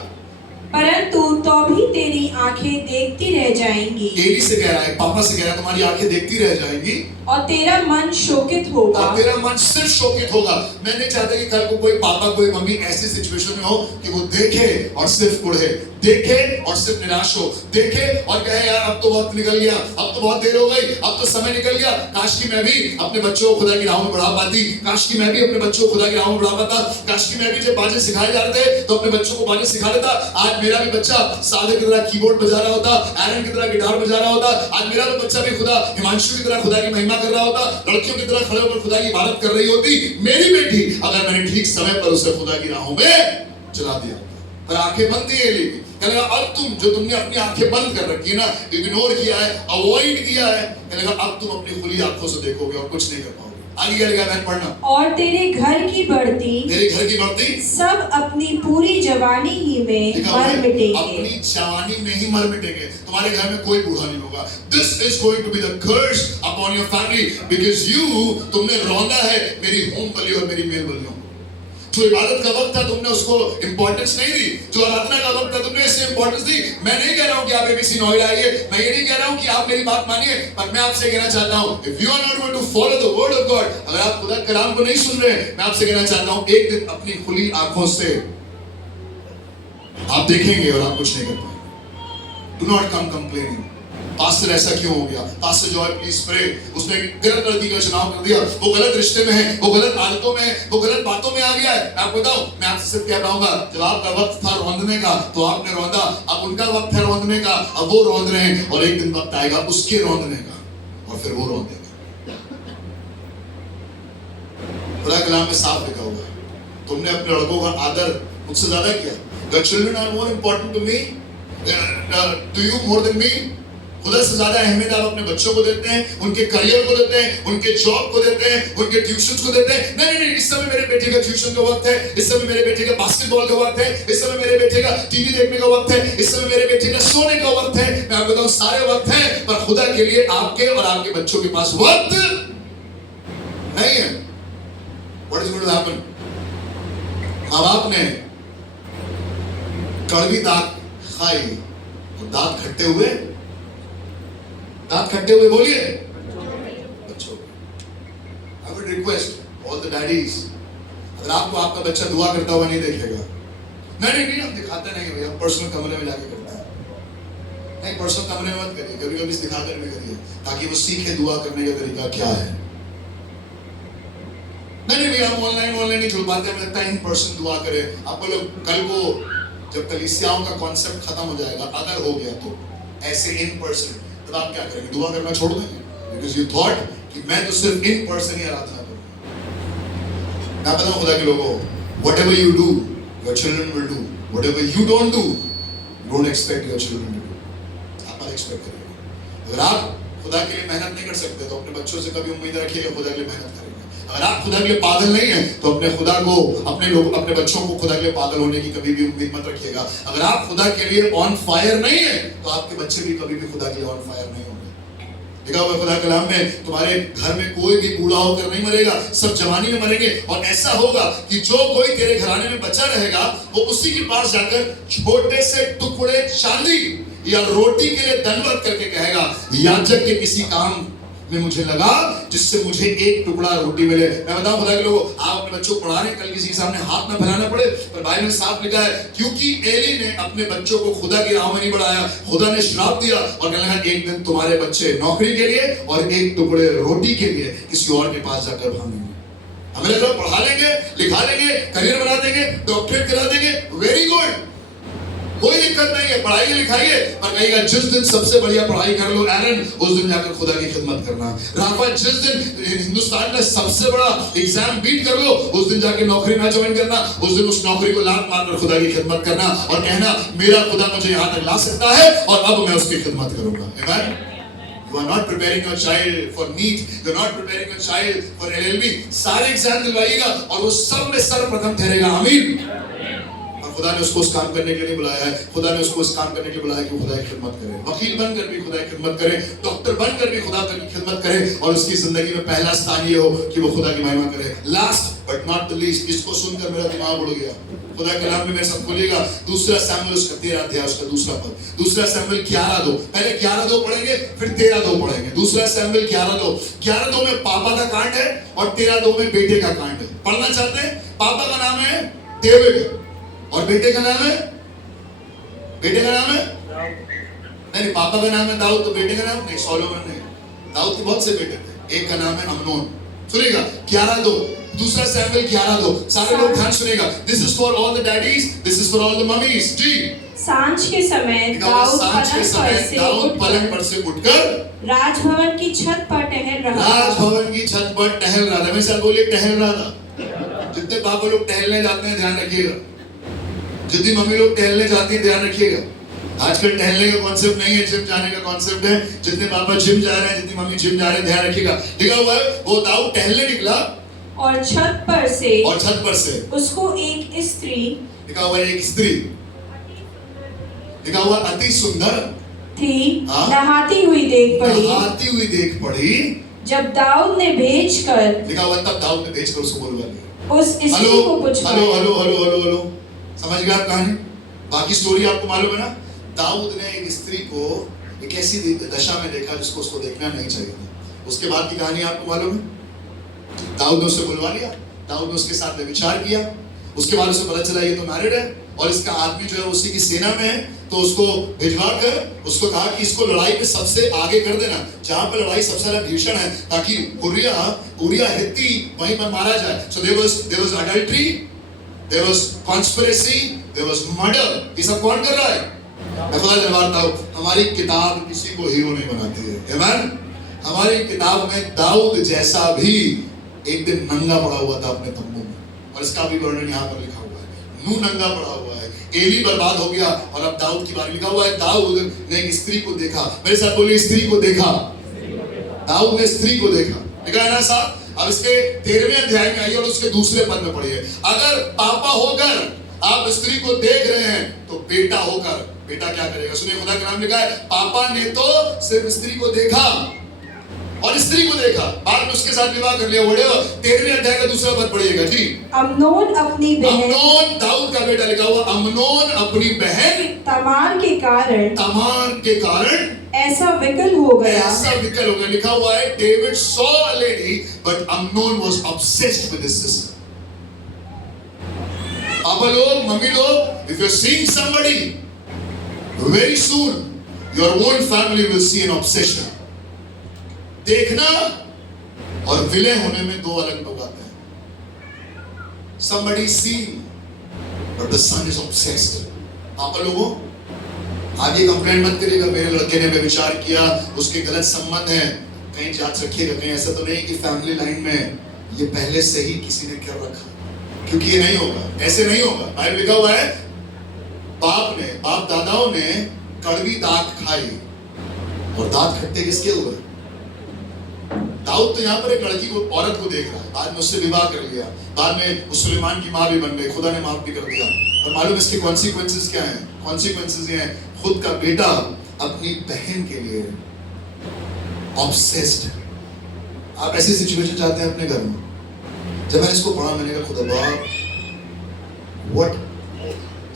परंतु तो भी तेरी आंखें देखती रह जाएंगी। एली से कह रहा है, पापा से कह रहा है तुम्हारी आंखें देखती रह जाएंगी और तेरा मन शोकित होगा। और तेरा मन सिर्फ शोकित होगा। मैं नहीं चाहता कि कल को कोई पापा कोई मम्मी ऐसी सिचुएशन में हो कि वो देखे और सिर्फ उड़े, देखे और सिर्फ निराश हो, देखे और कहे यार अब तो वक्त निकल गया, अब तो बहुत देर हो गई, अब तो समय निकल गया, काश कि मैं भी अपने बच्चों को खुदा की राहों में बढ़ा पाती, काश कि मैं भी अपने बच्चों को खुदा की राहों में बढ़ा पाता, काश कि मैं भी जब बाजे सिखाए जा रहे थे तो अपने बच्चों को बाजे सिखा देता। आज मेरा भी बच्चा सादे की तरह कीबोर्ड बजा रहा होता, एरन की तरह गिटार बजा रहा होता, आज मेरा भी बच्चा भी खुदा हिमांशु की तरह खुदा की महिमा कर रहा होता, लड़कियों की तरह खड़े होकर खुदा की इबादत कर रही होती। मेरी बेटी अगर मैंने ठीक समय पर उसे खुदा की राहों में चला दिया, पर आंखें बंद थी एली की। कहने लगा अब तुम जो तुमने अपनी आंखें बंद कर रखी है ना, इग्नोर किया है, अवॉइड किया है, कहने लगा अब तुम अपनी खुली आंखों से देखोगे और कुछ नहीं कर पाओगे। आगे क्या लिखा है पढ़ना। और तेरे घर की बढ़ती, तेरे घर की बढ़ती सब अपनी पूरी जवानी ही में मर मिटेंगे। अपनी जवानी में ही मर मिटेंगे। तुम्हारे घर में कोई बूढ़ा नहीं होगा। This is going to be the curse upon your family because तुमने रौंदा है मेरी होम बलि और मेरी मेल बलियों को। जो इबादत का वक्त था तुमने उसको इंपॉर्टेंस नहीं दी, जो आराधना का वक्त था तुमने इससे इंपॉर्टेंस दी। मैं नहीं कह रहा हूं कि आप एबीसी नोएडा आइए, मैं ये नहीं कह रहा हूं कि आप मेरी बात मानिए, पर मैं आपसे कहना चाहता हूं if you are not going to follow the word of God, अगर आप खुदा के कलाम को नहीं सुन रहे, मैं आपसे कहना चाहता हूं एक दिन अपनी खुली आंखों से आप देखेंगे और आप कुछ नहीं कर पाएंगे। Do not come complaining. Pastor ऐसा क्यों हो गया? पास्टर जॉय प्लीज प्रे, उसने गलत लड़की का चुनाव कर दिया, वो गलत रिश्ते में है, वो गलत आदतों में है, वो गलत बातों में आ गया है। मैं आपको बताऊं, मैं आपसे सिर्फ कह पाऊंगा जब आपका वक्त था रौंदने का तो आपने रौंदा, अब उनका वक्त है रौंदने का, अब वो रौंद रहे हैं और एक दिन वक्त आएगा उसके रौंदने का और फिर वो रौंदेगा। खुदा कलाम में साफ लिखा हुआ है तुमने अपने लड़कों का आदर मुझसे ज्यादा किया। The children are more important to me. Do you more than me? खुदा से ज्यादा अहमियत आप अपने बच्चों को देते हैं, उनके करियर को देते हैं, उनके जॉब को देते हैं, उनके ट्यूशन को देते हैं। नहीं नहीं नहीं, इस समय मेरे बेटे का ट्यूशन का वक्त है, इस समय मेरे बेटे का बास्केटबॉल का वक्त है, इस समय मेरे बेटे का टीवी देखने का वक्त है, इस समय मेरे बेटे का सोने का वक्त है। मैं आपको बताऊं सारे वक्त हैं, पर खुदा के लिए आपके और आपके बच्चों के पास वक्त नहीं है। What is going to happen? माँ बाप ने कड़वी दांत खाई और दांत खट्टे हुए बोलिए बच्चों। I would request all the daddies, अगर आपको आपका बच्चा दुआ करता हुआ नहीं देखेगा, नहीं हम दिखाते नहीं भैया, पर्सनल कमरे में जाके करता है। नहीं, पर्सनल कमरे में मत करिए, कभी कभी दिखा कर भी करिए ताकि वो सीखे दुआ करने का तरीका क्या है। नहीं भैया, हम ऑनलाइन नहीं जुड़ पाते, हमें लगता है इन पर्सन दुआ करें। आपको लोग कल को जब कलीसियाओं का कॉन्सेप्ट खत्म हो जाएगा, अगर हो गया तो ऐसे इन पर्सन, तब आप क्या करेंगे? दुआ करना छोड़ देंगे, बिकॉज यू थॉट कि मैं तो सिर्फ इन पर्सन ही आराधना करूंगा। मैं बताऊं खुदा के लोगों, whatever you do, your children will do. Whatever you don't do, don't expect your children to do. आप मत एक्सपेक्ट करिए। अगर आप खुदा के लिए मेहनत नहीं कर सकते तो अपने बच्चों से कभी उम्मीद रखिएगा खुदा के लिए मेहनत करेंगे। अगर आप खुदा के लिए पागल नहीं है तो अपने बच्चों को खुदा के लिए पागल होने की कभी भी उम्मीद मत रखिएगा। अगर आप खुदा के लिए ऑन फायर नहीं है तो आपके बच्चे भी कभी भी खुदा के लिए ऑन फायर नहीं होंगे। लिखा हुआ खुदा कलाम में, तुम्हारे घर में कोई भी बूढ़ा होकर नहीं मरेगा, सब जवानी में मरेंगे। और ऐसा होगा कि जो कोई तेरे घराने में बचा रहेगा वो उसी के पास जाकर छोटे से टुकड़े चांदी या रोटी के लिए दंडवत करके कहेगा, याजक के किसी काम में मुझे लगा जिससे मुझे एक टुकड़ा रोटी मिले। मैं बताऊं खुदा के लोगों, आप अपने बच्चों को पढ़ा रहे हैं, कल किसी के सामने हाथ ना फैलाना पड़े, पर बाइबल में साफ लिखा है, क्योंकि एली ने अपने बच्चों को खुदा की राह में नहीं बढ़ाया, खुदा ने श्राप दिया और कहने लगा एक दिन तुम्हारे बच्चे नौकरी के लिए और एक टुकड़े रोटी के लिए किसी और के पास जाकर भागेंगे। हमें लगा पढ़ा लेंगे, लिखा लेंगे, करियर बना देंगे, डॉक्टरेट करा देंगे, वेरी गुड, कोई दिक्कत नहीं है, पढ़ाई लिखाई है, पर कहेगा जिस दिन सबसे बढ़िया पढ़ाई कर लो एरन, उस दिन जाकर खुदा की खिदमत करना। राफा, जिस दिन हिंदुस्तान में सबसे बड़ा एग्जाम बीट कर लो, उस दिन जाके नौकरी ना ज्वाइन करना, उस दिन उस नौकरी को लात मारकर खुदा की खिदमत करना और कहना मेरा खुदा मुझे यहाँ तक ला सकता है और अब मैं उसकी खिदमत करूंगा। आमीन। You are not preparing your child for NEET, you are not preparing your child for LLB, सारे एग्जाम दिलवाइएगा और वो सब में सर्वप्रथम ठहरेगा। आमीन। खुदा ने उसको उस काम करने के लिए नहीं बुलाया है, खुदा ने उसको इस काम करने के लिए बुलाया है कि खुदा की खिदमत करे। वकील बनकर भी खुदा की खिदमत करे, डॉक्टर बनकर भी खुदा की खिदमत करे और उसकी जिंदगी में पहला स्थान ये हो कि वो खुदा की महिमा करे। Last but not the least, इसको सुनकर मेरा दिमाग उड़ गया। खुदा के कलाम में मैं सब खोलिएगा, दूसरा शमूएल उसका 13 अध्याय उसका दूसरा पद, दूसरा शमूएल 11:2, पहले 11:2 पढ़ेंगे फिर 13:2 पढ़ेंगे। दूसरा शमूएल 11:2 में पापा का कांड है और 13:2 में बेटे का कांड है। पढ़ना चाहते हैं? पापा का नाम है डेविड और बेटे का नाम है नहीं, पापा का नाम है दाऊद, तो बेटे का नाम नहीं, सोलोमन नहीं। दाऊद के बहुत से बेटे थे, एक का नाम है अमनोन। सुनिएगा 11:2, दूसरा शमूएल 11:2, सारे लोग ध्यान सुनिएगा। This is for all the daddies, this is for all the mummies. जी, सांझ के समय दाऊद पलंग पर से उठकर राजभवन की छत पर टहल रहा था। हमेशा बोलिए टहल रहा था। जितने पापा लोग टहलने जाते हैं ध्यान रखिएगा, जितनी मम्मी लोग टहलने जाती है ध्यान रखिएगा। आजकल टहलने का कॉन्सेप्ट नहीं है, जिम जाने का कॉन्सेप्ट है। जितने पापा जिम जा रहे हैं, जितनी मम्मी जिम जा रहे हैं, ध्यान रखिएगा। लिखा हुआ है वो दाऊद टहलने निकला और छत पर से उसको एक स्त्री, लिखा हुआ एक स्त्री, लिखा हुआ अति सुंदर थी, नहाती हुई देख पड़ी। जब दाऊद ने भेजकर, लिखा हुआ तब दाऊद ने भेजकर उसको बुलवा लिया। उस स्त्री को कुछ हेलो समझ गए आप कहानी? बाकी स्टोरी आपको मालूम है ना? दाऊद ने एक स्त्री को एक ऐसी दशा में देखा जिसको उसको देखना नहीं चाहिए था। उसके बाद की कहानी आपको मालूम है? दाऊद ने उसे बुलवा लिया, दाऊद ने उसके साथ व्यभिचार किया। उसके बाद उसे पता चला ये तो मैरिड है और इसका आदमी जो है उसी की सेना में है, तो उसको भिजवा कर उसको कहा कि इसको लड़ाई में सबसे आगे कर देना, जहां पर लड़ाई सबसे ज्यादा भीषण है, ताकि उरिया हित्ती वहीं पर मारा जाए। So there was adultery, there was conspiracy, there was murder। ये सब कौन कर रहा है? मैं खुदा धन्यवाद हूं, हमारी किताब किसी को हीरो नहीं बनाती है। आमीन। हमारी किताब में दाऊद जैसा भी एक दिन नंगा पड़ा हुआ था अपने तंबू में, और इसका भी वर्णन यहाँ पर लिखा हुआ है। नूह नंगा पड़ा हुआ है, एली बर्बाद हो गया और अब दाऊद की बारी। लिखा हुआ है दाऊद ने एक स्त्री को देखा। मेरे साथ बोलिए स्त्री को देखा। दाऊद ने स्त्री को देखा। लिखा है ना साहब। अब इसके 13वें अध्याय में आइए और उसके दूसरे पद में पढ़िए। अगर पापा होकर आप स्त्री को देख रहे हैं तो बेटा होकर बेटा क्या करेगा? सुनिए खुदा का नाम लिखा है पापा ने तो सिर्फ स्त्री को देखा और स्त्री को देखा, बाद में उसके साथ विवाह कर लिया। बड़े 13वें अध्याय का दूसरा पद पढ़िएगा जी। अम्नोन अपनी बहन, अम्नोन दाऊद का बेटा, लिखा हुआ अम्नोन अपनी बहन तमार के कारण ऐसा विकल हो गया। लिखा हुआ है David saw a lady but Amnon was obsessed with his sister. पापा लोग, मम्मी लोग, if you're seeing somebody, very soon your own family will see an obsession. देखना और विलय होने में दो अलग लोग आते हैं। Somebody seen, but the son is obsessed. पापा लोगों, आप ये कंप्लेंट मत करिएगा मेरे लड़के ने व्यभिचार किया, उसके गलत संबंध है। कहीं जांच रखिएगा, कहीं ऐसा तो नहीं कि फैमिली लाइन में ये पहले से ही किसी ने कर रखा, क्योंकि ये नहीं होगा, ऐसे नहीं होगा। बाइबल लिखा हुआ है बाप दादाओं ने कड़वी दाख खाई और दांत खट्टे किसके हुए? दाऊद तो यहाँ पर एक लड़की को, औरत को देख रहा है, बाद में उससे विवाह कर लिया, बाद में उस सुलेमान की माँ भी बन गई, खुदा ने माफ भी कर दिया। और मालूम इसके कॉन्सिक्वेंसेस क्या हैं? कॉन्सिक्वेंसेस ये हैं, खुद का बेटा अपनी बहन के लिए ऑब्सेस्ड। आप ऐसी सिचुएशन चाहते हैं अपने घर में? जब मैंने इसको पढ़ा मैंने कहा खुदा बाप, what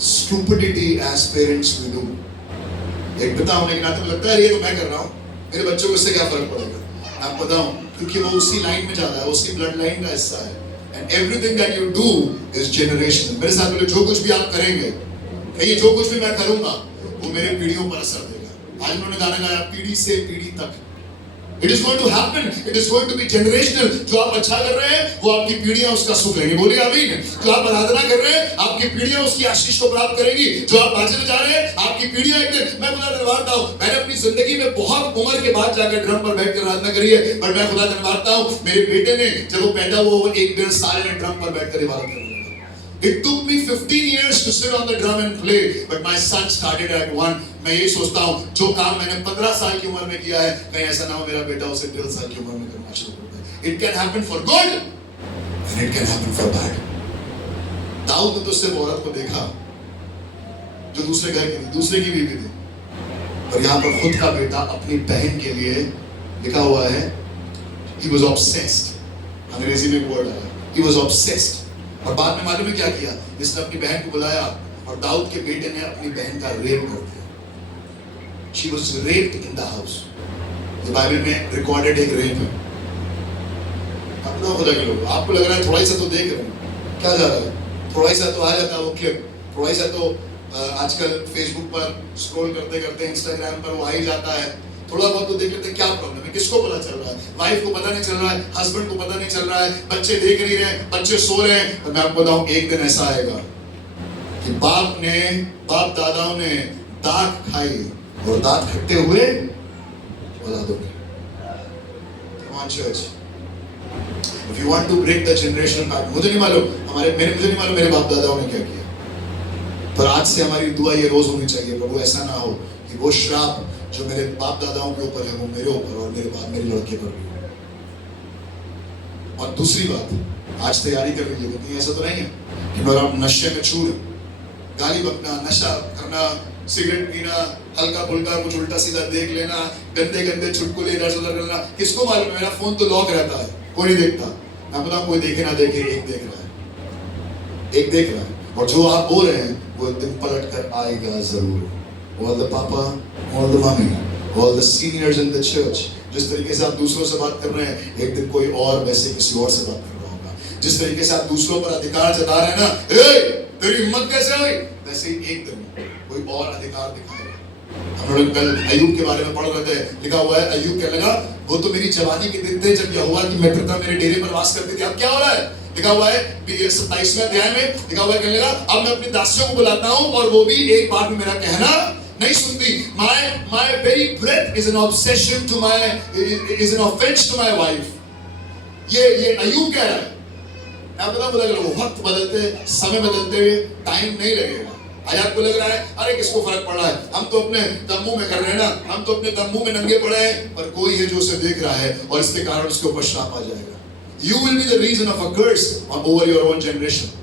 stupidity as parents we do. एक पिता होने के नाते मुझे लगता है ये तो मैं कर रहा हूँ, मेरे बच्चों को इससे क्या फर्क पड़ेगा? मैं आपको बताऊं, क्योंकि वो उसी लाइन में जाता है, उसकी ब्लड लाइन का हिस्सा है। And everything that you do is generational. मेरे साथ बोले जो कुछ भी आप करेंगे, कहिए जो कुछ भी मैं करूंगा वो मेरे पीढ़ियों पर असर देगा। आज उन्होंने गाना गाया पीढ़ी से पीढ़ी तक। It is going to happen. It is going to be generational. जो आप अच्छा कर रहे हैं वो आपकी पीढ़ियां उसका सुख लेंगी। बोलिए आमीन। जो आप आराधना कर रहे हैं आपकी पीढ़ियां उसकी आशीष को प्राप्त करेंगी। जो आप बाजे में जा रहे हैं आपकी पीढ़ियां एक दिन, मैं खुदा धन्यवाद हूं, मैंने अपनी जिंदगी में बहुत उम्र के बाद जाकर ड्रम पर बैठकर आराधना करी है, पर मैं खुदा धन्यवाद हूं, मेरे बेटे ने जब वो पैदा हुआ वो 1-1.5 साल में ड्रम पर बैठकर इबादत कर रहा था। It took me 15 years to sit on the drum and play, but my son started at 1. मैं यही सोचता हूँ जो काम मैंने 15 साल की उम्र में किया है, कहीं ऐसा ना हो मेरा बेटा उसे 1.5 साल की उम्र में करना शुरू कर दे। It can happen for good and it can happen for bad. Dawood ने तो सिर्फ औरत को देखा जो दूसरे घर की थी, दूसरे की बीवी थी, और यहाँ पर खुद का बेटा अपनी बहन के लिए लिखा हुआ है he was obsessed. अंग्रेजी में एक वर्ड आया, he was obsessed. और बाद में मालूम है क्या किया? इसने अपनी बहन को बुलाया और दाऊद के बेटे ने अपनी बहन का रेप कर दिया। She was raped in the house. ये बाइबल में रिकॉर्डेड एक रेप है। अपना खुदा के लोग, आपको लग रहा है थोड़ा सा तो देख रहे हैं, क्या जा रहा है? थोड़ा सा तो आ जाता है वो क्लिप, थोड़ा सा तो आजकल फेसबुक पर स्क्रॉल करते करते इंस्टाग्राम पर वो आ ही जाता है, थोड़ा बहुत तो देख लेते हैं। क्या प्रॉब्लम है? किसको पता चल रहा है? वाइफ को पता नहीं चल रहा है, हस्बैंड को पता नहीं चल रहा है, बच्चे देख नहीं रहे, बच्चे सो रहे हैं। तो मैं आपको बताऊं एक दिन ऐसा आएगा कि बाप दादाओं ने दांत खाई और दांत खट्टे हुए औलादों के। Come on church, if you want to break the generation back, मुझे नहीं मालूम मेरे बाप दादाओं ने क्या किया, पर आज से हमारी दुआ ये रोज होनी चाहिए, प्रभु ऐसा ना हो कि वो श्राप जो मेरे बाप दादाओं के ऊपर है वो मेरे ऊपर और मेरे लड़के पर भी। और दूसरी बात, आज तैयारी कर लीजिए, क्योंकि ऐसा तो नहीं है कि अगर आप नशे में चूर, गाली बकना, नशा करना, सिगरेट पीना, हल्का फुल्का कुछ उल्टा सीधा देख लेना, गंदे चुटकुले इधर से उधर करना, किसको मालूम? मेरा फोन तो लॉक रहता है, कोई नहीं देखता। मैं बताऊं कोई देखे ना देखे, एक देख रहा है, और जो आप बोल रहे हैं वो एक दिन पलट कर आएगा जरूर। All the papa, all the mommy, all the seniors in the church, जिस तरीके से आप दूसरों से बात कर रहे हैं, एक दिन कोई और वैसे किसी और से बात कर रहा होगा। जिस तरीके से आप दूसरों पर अधिकार जता रहे हैं ना, तेरी हिम्मत कैसे हुई, वैसे ही एक दिन कोई और अधिकार दिखाएगा। हम लोग कल अय्यूब के बारे में पढ़ रहे थे, लिखा हुआ है अय्यूब कहने लगा वो तो मेरी जवानी के दिन थे जब यहोवा की मित्रता मेरे डेरे पर वास करती थी, अब क्या हो रहा है? लिखा हुआ है 27वें अध्याय में, लिखा हुआ है कहने लगा अब मैं अपनी दासियों को बुलाता हूँ और वो भी एक बात में मेरा कहना नहीं सुनती। My very breath is an obsession to is an offense to my wife. ये अय्यूब कह रहा है। आप पता वो वक्त बदलते, समय बदलते हुए टाइम नहीं लगेगा। आज आपको लग रहा है अरे किसको फर्क पड़ रहा है, हम तो अपने तंबू में कर रहे हैं ना, हम तो अपने तंबू में नंगे पड़े हैं, पर कोई है जो उसे देख रहा है और इसके कारण उसके ऊपर श्राप आ जाएगा. You will be the reason of a curse over your own generation.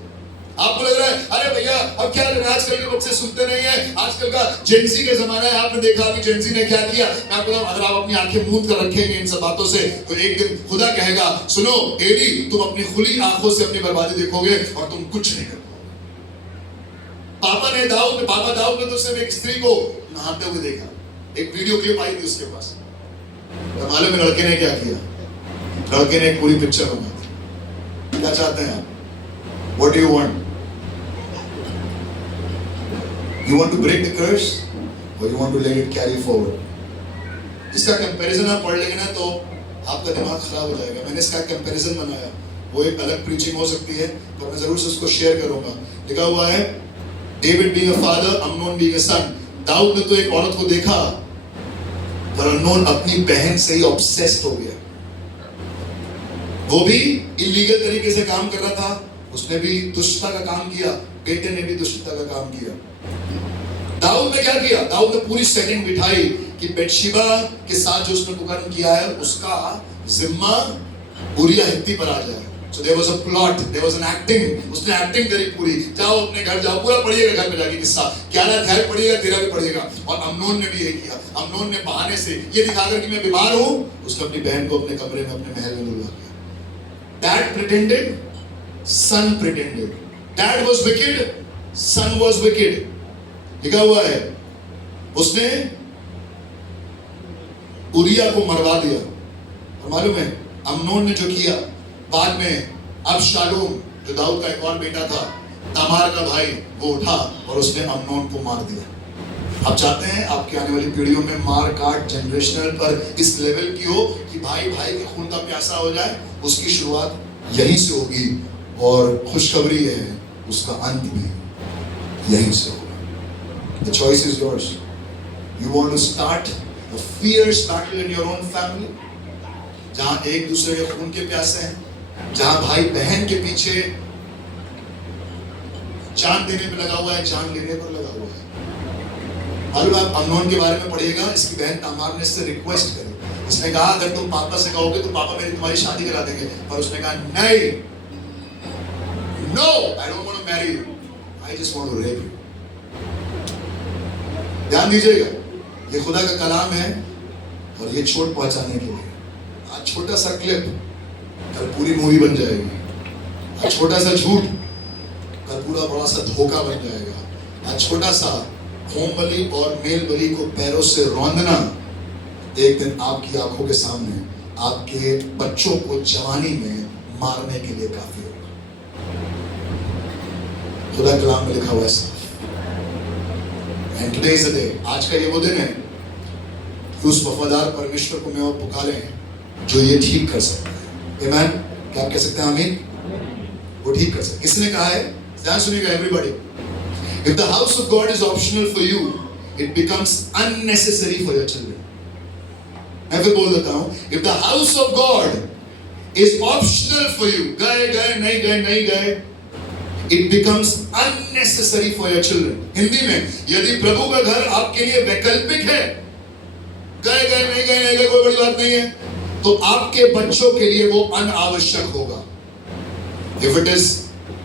आपको लग रहा है अरे भैया अब क्या करें, आजकल के बच्चे सुनते नहीं है, आजकल का जेंजी का जमाना है. आपने देखा अभी जेंजी ने क्या किया, मैं आपको अगर आप अपनी आंखें मूंद कर रखेंगे इन सब बातों से तो एक दिन खुदा कहेगा सुनो एडी, तुम अपनी खुली आंखों से अपनी बर्बादी देखोगे और तुम कुछ नहीं कर पाओगे. पापा दाऊद ने तो सिर्फ एक स्त्री को नहाते हुए देखा, एक वीडियो क्लिप आई थी उसके पास. तो मालूम है लड़के ने क्या किया, लड़के ने एक पूरी पिक्चर बना दी. क्या चाहते हैं आप, what do you want? You want to break the curse or you want to let it carry forward? इसका कंपैरिजन आप पढ़ लेंगे ना तो आपका दिमाग खराब हो जाएगा. मैंने इसका कंपैरिजन बनाया, वो एक अलग प्रीचिंग हो सकती है पर मैं जरूर से उसको शेयर करूंगा. लिखा हुआ है David being a father, Amnon being a son. Dawood ने तो एक औरत को देखा पर अम्नोन अपनी बहन से ही ऑब्सेस्ड हो गया. वो भी इलीगल तरीके से काम कर रहा था, उसने भी दुष्टता का काम किया, बेटे ने भी दुष्टता का काम किया. दाऊद ने क्या किया, दाऊद ने पूरी सेटिंग बिठाई कि बेतशेबा के साथ जो उसने कुकर्म किया है उसका जिम्मा उरिया हित्ती पर आ जाए. So there was a plot, there was an acting. उसने एक्टिंग करी पूरी. जाओ अपने घर जाओ, पूरा पढ़िएगा घर में जाके किस्सा. 11 अध्याय पढ़िएगा, 13 भी पढ़िएगा. और अम्नोन ने भी यही किया. अम्नोन ने बहाने से ये दिखाकर कि मैं बीमार हूँ, उसने अपनी बहन को अपने कमरे में अपने महल में बुला लिया. Dad pretended, son pretended. Dad was wicked, son was wicked. लिखा हुआ है उसने उरिया को मरवा दिया. और मालूम है अम्नोन ने जो किया बाद में, अबशालोम जो दाऊद का एक और बेटा था, तमार का भाई, वो उठा और उसने अम्नोन को मार दिया. आप चाहते हैं आपके आने वाली पीढ़ियों में मार काट जनरेशनल पर इस लेवल की हो कि भाई भाई के खून का प्यासा हो जाए? उसकी शुरुआत यहीं से होगी और खुशखबरी है उसका अंत भी यहीं से होगा. The choice is yours. You want to start a fierce battle in your own family, जहां एक दूसरे के खून के प्यासे हैं, जहां भाई बहन के पीछे जान देने पे लगा हुआ है, जान लेने पर लगा हुआ है. मालूम आप अम्नोन के बारे में पढ़िएगा, इसकी बहन तामार ने इससे रिक्वेस्ट करी. इसने कहा अगर तुम पापा से कहोगे तो पापा मेरी तुम्हारी शादी करा देंगे, पर उसने कहा नहीं, no, I don't want to marry you, I just want to rape you. ध्यान दीजिएगा, ये खुदा का कलाम है और ये चोट पहुंचाने के लिए. आज छोटा सा क्लिप कल पूरी मूवी बन जाएगी. आज छोटा सा झूठ कल पूरा बड़ा सा धोखा बन जाएगा. आज छोटा सा होम बलि और मेल बलि को पैरों से रौंदना एक दिन आपकी आंखों के सामने आपके बच्चों को जवानी में मारने के लिए काफी होगा. खुदा कलाम में लिखा हुआ है. And today is the day. आज का ये वो दिन है कि उस वफादार परमेश्वर को मैं और पुकारें जो ये ठीक कर सकता है. Amen? क्या आप कह सकते हैं आमीन? वो ठीक कर सकते. किसने कहा है? ध्यान सुनिएगा everybody. If the house of God is optional for you, it becomes unnecessary for your children. मैं फिर बोल देता हूँ. If the house of God is optional for you, गए नहीं गए, it becomes unnecessary for your children. Hindi में यदि प्रभु का घर आपके लिए वैकल्पिक है, गए नहीं गए कोई बड़ी बात नहीं है, तो आपके बच्चों के लिए वो अनावश्यक होगा. If it is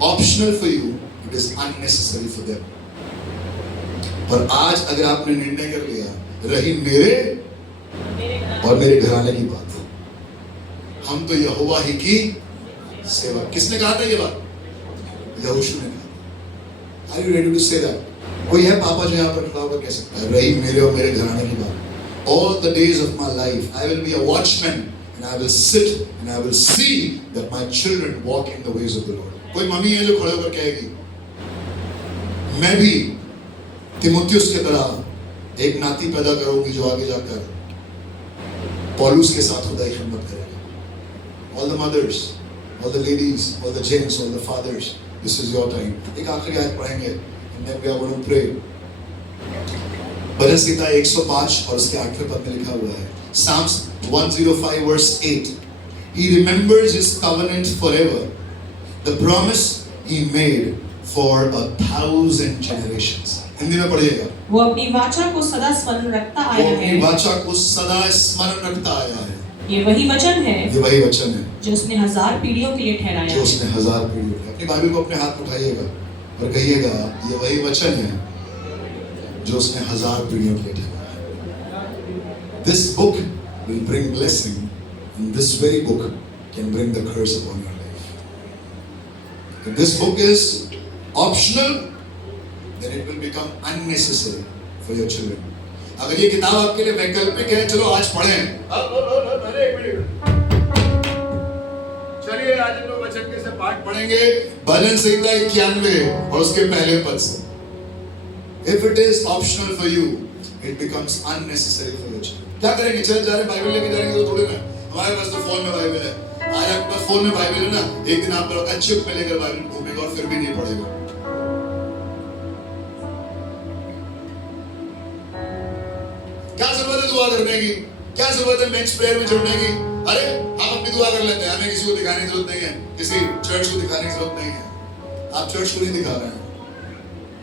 optional for you, it is unnecessary for them. पर आज अगर आपने निर्णय कर लिया, रही मेरे और मेरे घराने की बात, हम तो यहोवा ही की सेवा. किसने कहा था ये बात? यहोशू ने कहा. Are you ready to say that? कोई है पापा जो यहाँ पर खड़ा होकर कह सकता है रही मेरे और मेरे घराने की बात. All the days of my life, I will be a watchman and I will sit and I will see that my children walk in the ways of the Lord. कोई मम्मी है जो खड़े होकर कहेगी मैं भी तिमुथियुस के तरह एक नाती पैदा करूंगी जो आगे जाकर पौलुस के साथ खुदा की खिदमत करेगा. All the mothers, all the ladies, all the gents, all the fathers, this is your time. एक आखिरी आयत पढ़ेंगे and then we are going to pray. भजन संहिता 105 और उसके 8वें पद में लिखा हुआ है. Psalms 105 verse 8. He remembers his covenant forever, the promise he made for 1,000 generations. Hindi में पढ़िएगा। वो अपनी वाचा को सदा स्मरण रखता वो आया अपनी है। वाचा को सदा स्मरण रखता आया है। ये वही वचन है ये वही वचन है जो उसने 1000 पीढ़ियों के लिए ठहराया जो है। उसने 1000 पीढ़ियों के लिए। अपनी बाइबल को अपने हाथ में उठाइएगा और कहिएगा ये वही वचन है जो उसने 1000 पीढ़ियों के लिए ठहराया है। This book will bring blessing and this very book can bring the curse upon your life. If this book is optional, then it will become unnecessary for your children. अगर ये किताब आपके लिए वैकल्पिक है, चलो आज पढ़ें। अरे एक मिनट, चलिए आज हम लोग वचन के से पाठ पढ़ेंगे भजन संहिता 91 और उसके पहले पद से। If it is optional for you, it becomes unnecessary for your children. क्या करेंगे? चले जा रहे बाइबल लेके जाएंगे तो थोड़े ना, हमारे पास तो फोन में बाइबल है। आज आपके पास फोन में बाइबल है ना, एक दिन आप लोग चिप में लेकर बाइबल घूमेगा और फिर भी नहीं पढ़ेगा। क्या जरूरत है दुआ करने की? क्या जरूरत है नेक्स्ट प्रेयर में जुड़ने की? अरे हम अपनी दुआ कर लेते हैं, हमें किसी को दिखाने की जरूरत नहीं है, किसी चर्च को दिखाने की जरूरत नहीं है। आप चर्च को नहीं दिखा रहे हैं,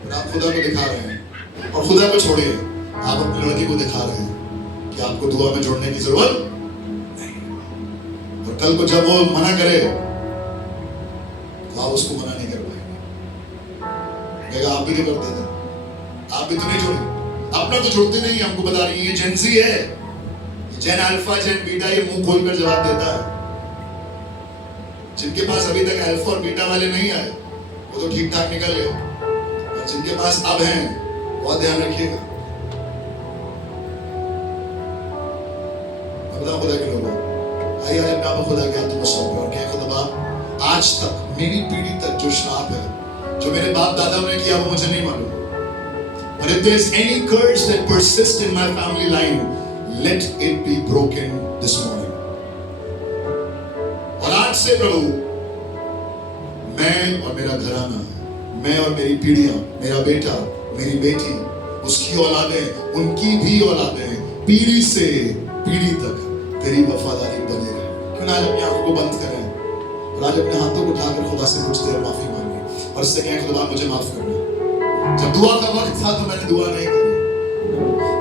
पर आप खुदा को दिखा रहे हैं। और खुदा को छोड़िए, आप अपनी लड़की को दिखा रहे हैं कि आपको दुआ में जुड़ने की जरूरत नहीं। और कल को जब वो मना करे तो आप उसको मना नहीं कर पाएंगे। कहेगा आप भी तो करते थे, आप भी तो नहीं जुड़े। अपना तो जुड़ते नहीं, हमको बता रही है ये जेनजी है, जेन अल्फा जेन बीटा, ये मुंह खोलकर जवाब देता है। जिनके पास अभी तक अल्फा और बीटा वाले नहीं आए वो तो ठीक ठाक निकल गए, और जिनके पास अब हैं बहुत ध्यान रखिएगा। खुदा खुदा के लोगों, आइए आज अपने आप खुदा के हाथों में सौंपे और कहें खुदा बाप, आज तक मेरी पीढ़ी तक जो श्राप है, जो मेरे बाप दादाओं ने किया वो मुझे नहीं मालूम। But if there's any curse that persists in my family line, let it be broken this morning. और आज से प्रभु, मैं और मेरा घराना, मैं और मेरी पीढ़ियां, मेरा बेटा, मेरी बेटी, उसकी औलादें, उनकी भी औलादें, पीढ़ी से पीढ़ी तक तेरी वफादारी बनी रहे। क्यों ना आज अपनी आंखों को बंद करें और आज अपने हाथों को उठाकर खुदा से कुछ देर माफी मांगे और उससे कहें खुदा मुझे माफ करना। जब दुआ का वक्त था तो मैंने दुआ नहीं करी,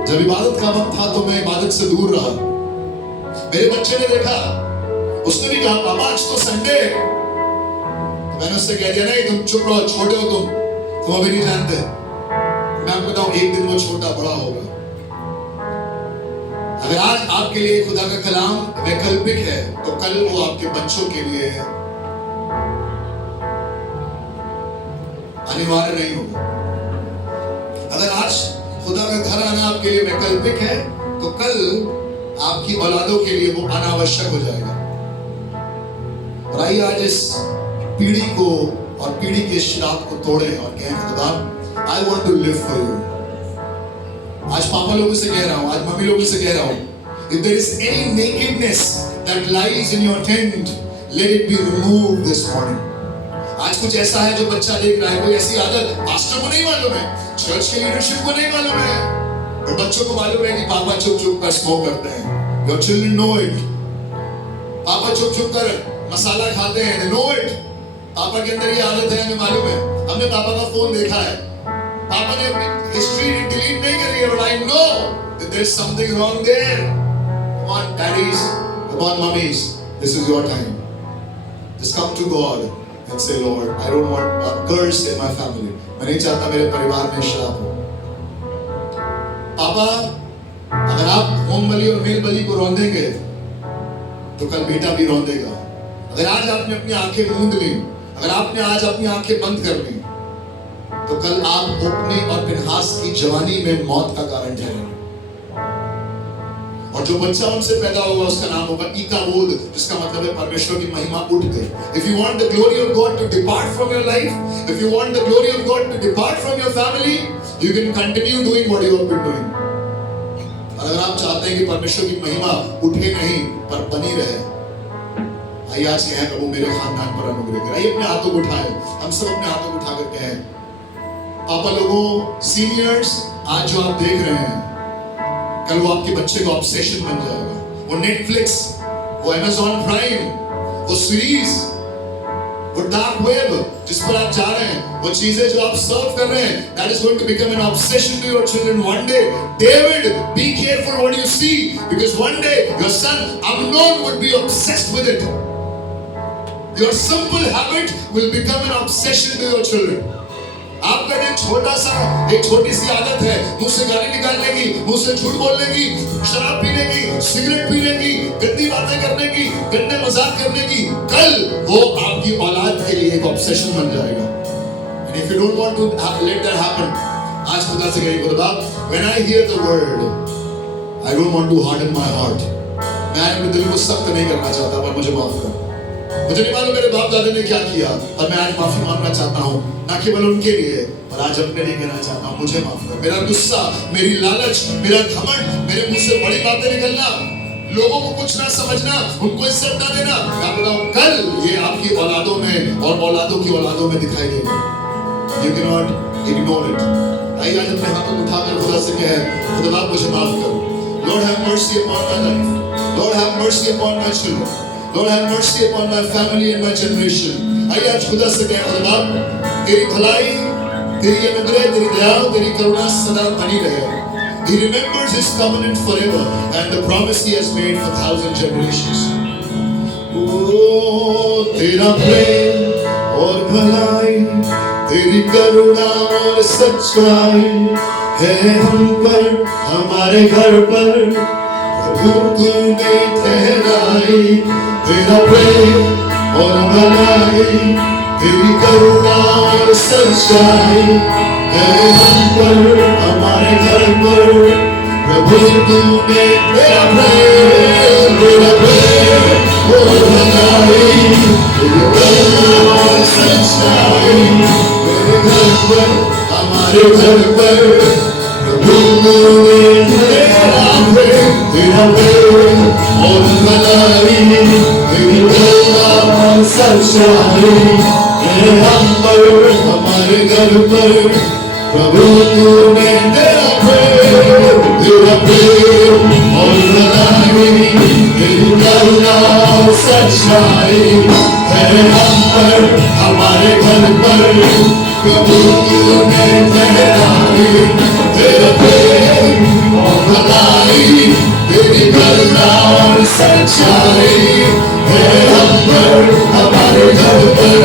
जब इबादत का वक्त था तो मैं इबादत से दूर रहा। मेरे बच्चे ने देखा, उसने भी कहा पापा आज तो संडे है, तो मैंने उससे कह दिया नहीं तुम चुप रहो, छोटे हो तुम अभी नहीं जानते। मैं आपको बताऊं एक दिन वो छोटा बड़ा होगा। अगर आज आपके लिए खुदा का कलाम वैकल्पिक है तो कल वो आपके बच्चों के लिए अनिवार्य नहीं होगा। अगर आज खुदा का घर आना आपके लिए वैकल्पिक है तो कल आपकी औलादों के लिए वो अनावश्यक हो जाएगा। और आइए आज इस पीढ़ी को और पीढ़ी के श्राप को तोड़ें और कहें खुदा I want to live for you. आज पापा लोगों से कह रहा हूं, आज मम्मी लोगों से कह रहा हूं, if there is any nakedness that lies in your tent, let it be removed this morning. आज कुछ ऐसा है जो बच्चा देख रहा है, कोई ऐसी आदत पास्टर को नहीं मालूम है, चर्च के लीडरशिप को नहीं मालूम है, और बच्चों को मालूम है कि पापा चुप चुप कर स्मोक करते हैं। Your children know it. पापा चुप चुप कर मसाला खाते हैं, they know it. पापा के अंदर ये आदत है, हमें मालूम है। हमने पापा का फोन देखा है, पापा ने अपनी हिस्ट्री डिलीट नहीं करी है, but I know that there is something wrong there. Come on, daddies, come on, mummies, this is your time. Just come to God and say, Lord, I don't want a curse in my family. मैं नहीं चाहता मेरे परिवार में श्राप हो। पापा, अगर आप होम बलि और मेल बलि को रौंदेंगे, तो कल बेटा भी रौंदेगा। अगर आज आपने अपनी आंखें मूंद ली, अगर आपने आज अपनी आंखें बंद कर ली, तो कल आप ओपनी और फिनहास की जवानी में मौत का कारण ठहरेंगे। और जो बच्चा उनसे पैदा होगा उसका नाम होगा इकाबोद, जिसका मतलब है परमेश्वर की महिमा उठ गई। If you want the glory of God to depart from your life, if you want the glory of God to depart from your family, you can continue doing what you have been doing. और अगर आप चाहते हैं कि परमेश्वर की महिमा उठे नहीं पर बनी रहे, आइए आज कहें प्रभु मेरे खानदान पर अनुग्रह कर। आइए अपने हाथों को उठाएं, हम सब अपने हाथों को उठाकर कहें पापा लोगों, सीनियर्स, आज जो आप देख रहे हैं कल वो आपके बच्चे का ऑब्सेशन बन जाएगा। वो नेटफ्लिक्स, वो अमेज़न प्राइम, वो सीरीज, वो डार्क वेब जिस पर आप जा रहे हैं, वो चीजें जो आप सर्व कर रहे हैं, that is going to become an obsession to your children one day. David, be careful what you see, because one day your son Amnon would be obsessed with it. Your simple habit will become an obsession to your children. आपका एक छोटा सा, एक छोटी सी आदत है मुंह से गाली निकालने की, मुंह से झूठ बोलने की, शराब पीने की, सिगरेट पीने की, गंदी बातें करने की, गंदे मजाक करने की, कल वो आपकी औलाद के लिए एक ऑब्सेशन बन जाएगा. And if you don't want to let that happen, आज खुदा से कहिए खुदा, when I hear the word, I don't want to harden my heart. मैं अपने दिल को सख्त नहीं करना चाहता, पर मुझे माफ कर. मुझे नहीं मालूम मेरे बाप दादा ने क्या किया, और मैं आज माफी मांगना चाहता हूँ, ना केवल उनके लिए, पर आज अपने लिए कहना चाहता हूँ, मुझे माफ कर. मेरा गुस्सा, मेरी लालच, मेरा घमंड, मेरे मुंह से बड़ी बातें निकलना, लोगों को कुछ ना समझना, उनको इज्जत ना देना, मैं बताऊं कल ये आपकी औलादों में और औलादों की औलादों में दिखाई देगा. You cannot ignore it. आइए आज अपने हाथों को उठाकर खुदा से कहें, खुदा मुझे माफ कर. Lord have mercy upon my life. Lord have mercy upon my children. Lord have mercy upon my family and my generation. आइए आज खुदा से कहें, खुदा तेरी भलाई, तेरी अनुग्रह, तेरी दया, तेरी करुणा सदा बनी रहे. He remembers his covenant forever and the promise he has made for 1,000 generations. Oh, तेरा प्रेम और भलाई, तेरी करुणा और सच्चाई है हम पर, हमारे घर पर प्रभु तूने ठहराई. तेरा प्रेम और भलाई, तेरी करुणा और सच्चाई है हम पर, हमारे घर पर प्रभु तूने. तेरा प्रेम और भलाई, तेरी करुणा और सच्चाई मेरे घर पर, हमारे घर पर प्रभु तूने. तेरा प्रेम और भलाई, तेरी करुणा और सच्चाई है हम पर, हमारे घर पर प्रभु तूने. तेरा प्रेम और भलाई, तेरी करुणा और सच्चाई है हम पर, हमारे घर पर प्रभु तूने ठहराई. तेरा प्रेम और भलाई, तेरी करुणा और सच्चाई है हम पर, हमारे घर पर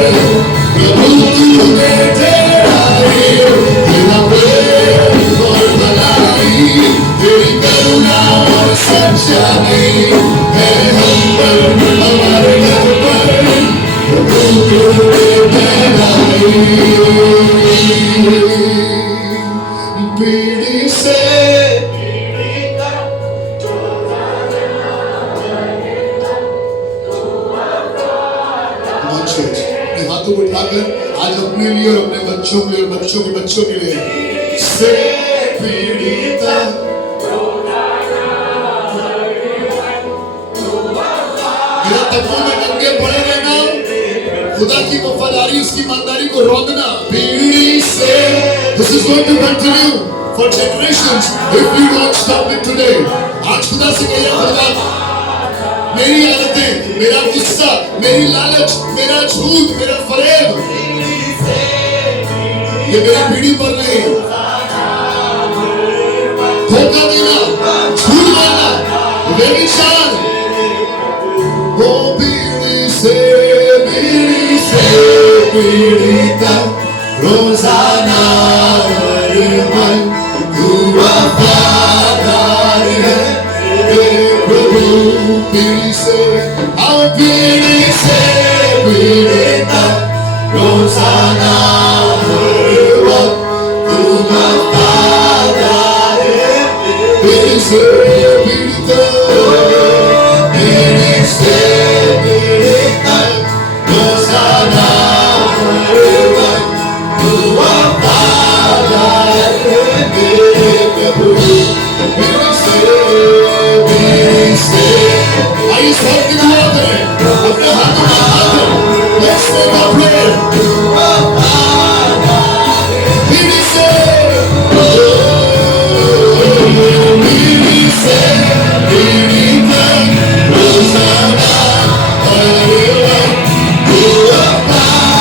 प्रभु तूने ठहराई. तेरा प्रेम और भलाई, तेरी करुणा और सच्चाई है हम पर, हमारे घर पर प्रभु तूने ठहराई. पीढ़ी से हाथों को उठाकर आज अपने लिए और अपने बच्चों के लिए और बच्चों के बच्चों के लिए से पीढ़ी तक मेरा तब्बू में नंगे पड़े रहना, खुदा की वफादारी, उसकी ईमानदारी को रोकना. पीढ़ी से this is going to continue for generations if you don't stop it today. आज खुदा से कहिए, खुदा मेरी आदतें, मेरा गुस्सा, मेरी लालच, मेरा झूठ, मेरा फरेब, ये मेरी पीढ़ी पर नहीं. धोखा देना, झूठ बोलना, व्यभिचार, वो पीढ़ी से पीढ़ी तक रोजाना हर पल तू वफादार है. पीढ़ी से पीढ़ी तक रोजाना हर वक्त तू वफादार है. पीढ़ी से पीढ़ी तक, पीढ़ी से पीढ़ी तक रोजाना हर वक्त तू वफादार है मेरे प्रभु. पीढ़ी से इस वक्त की दुआ करें, अपने हाथों में हाथ दो. Let's make a prayer. पीढ़ी से पीढ़ी तक रोजाना हर वक्त तू वफादार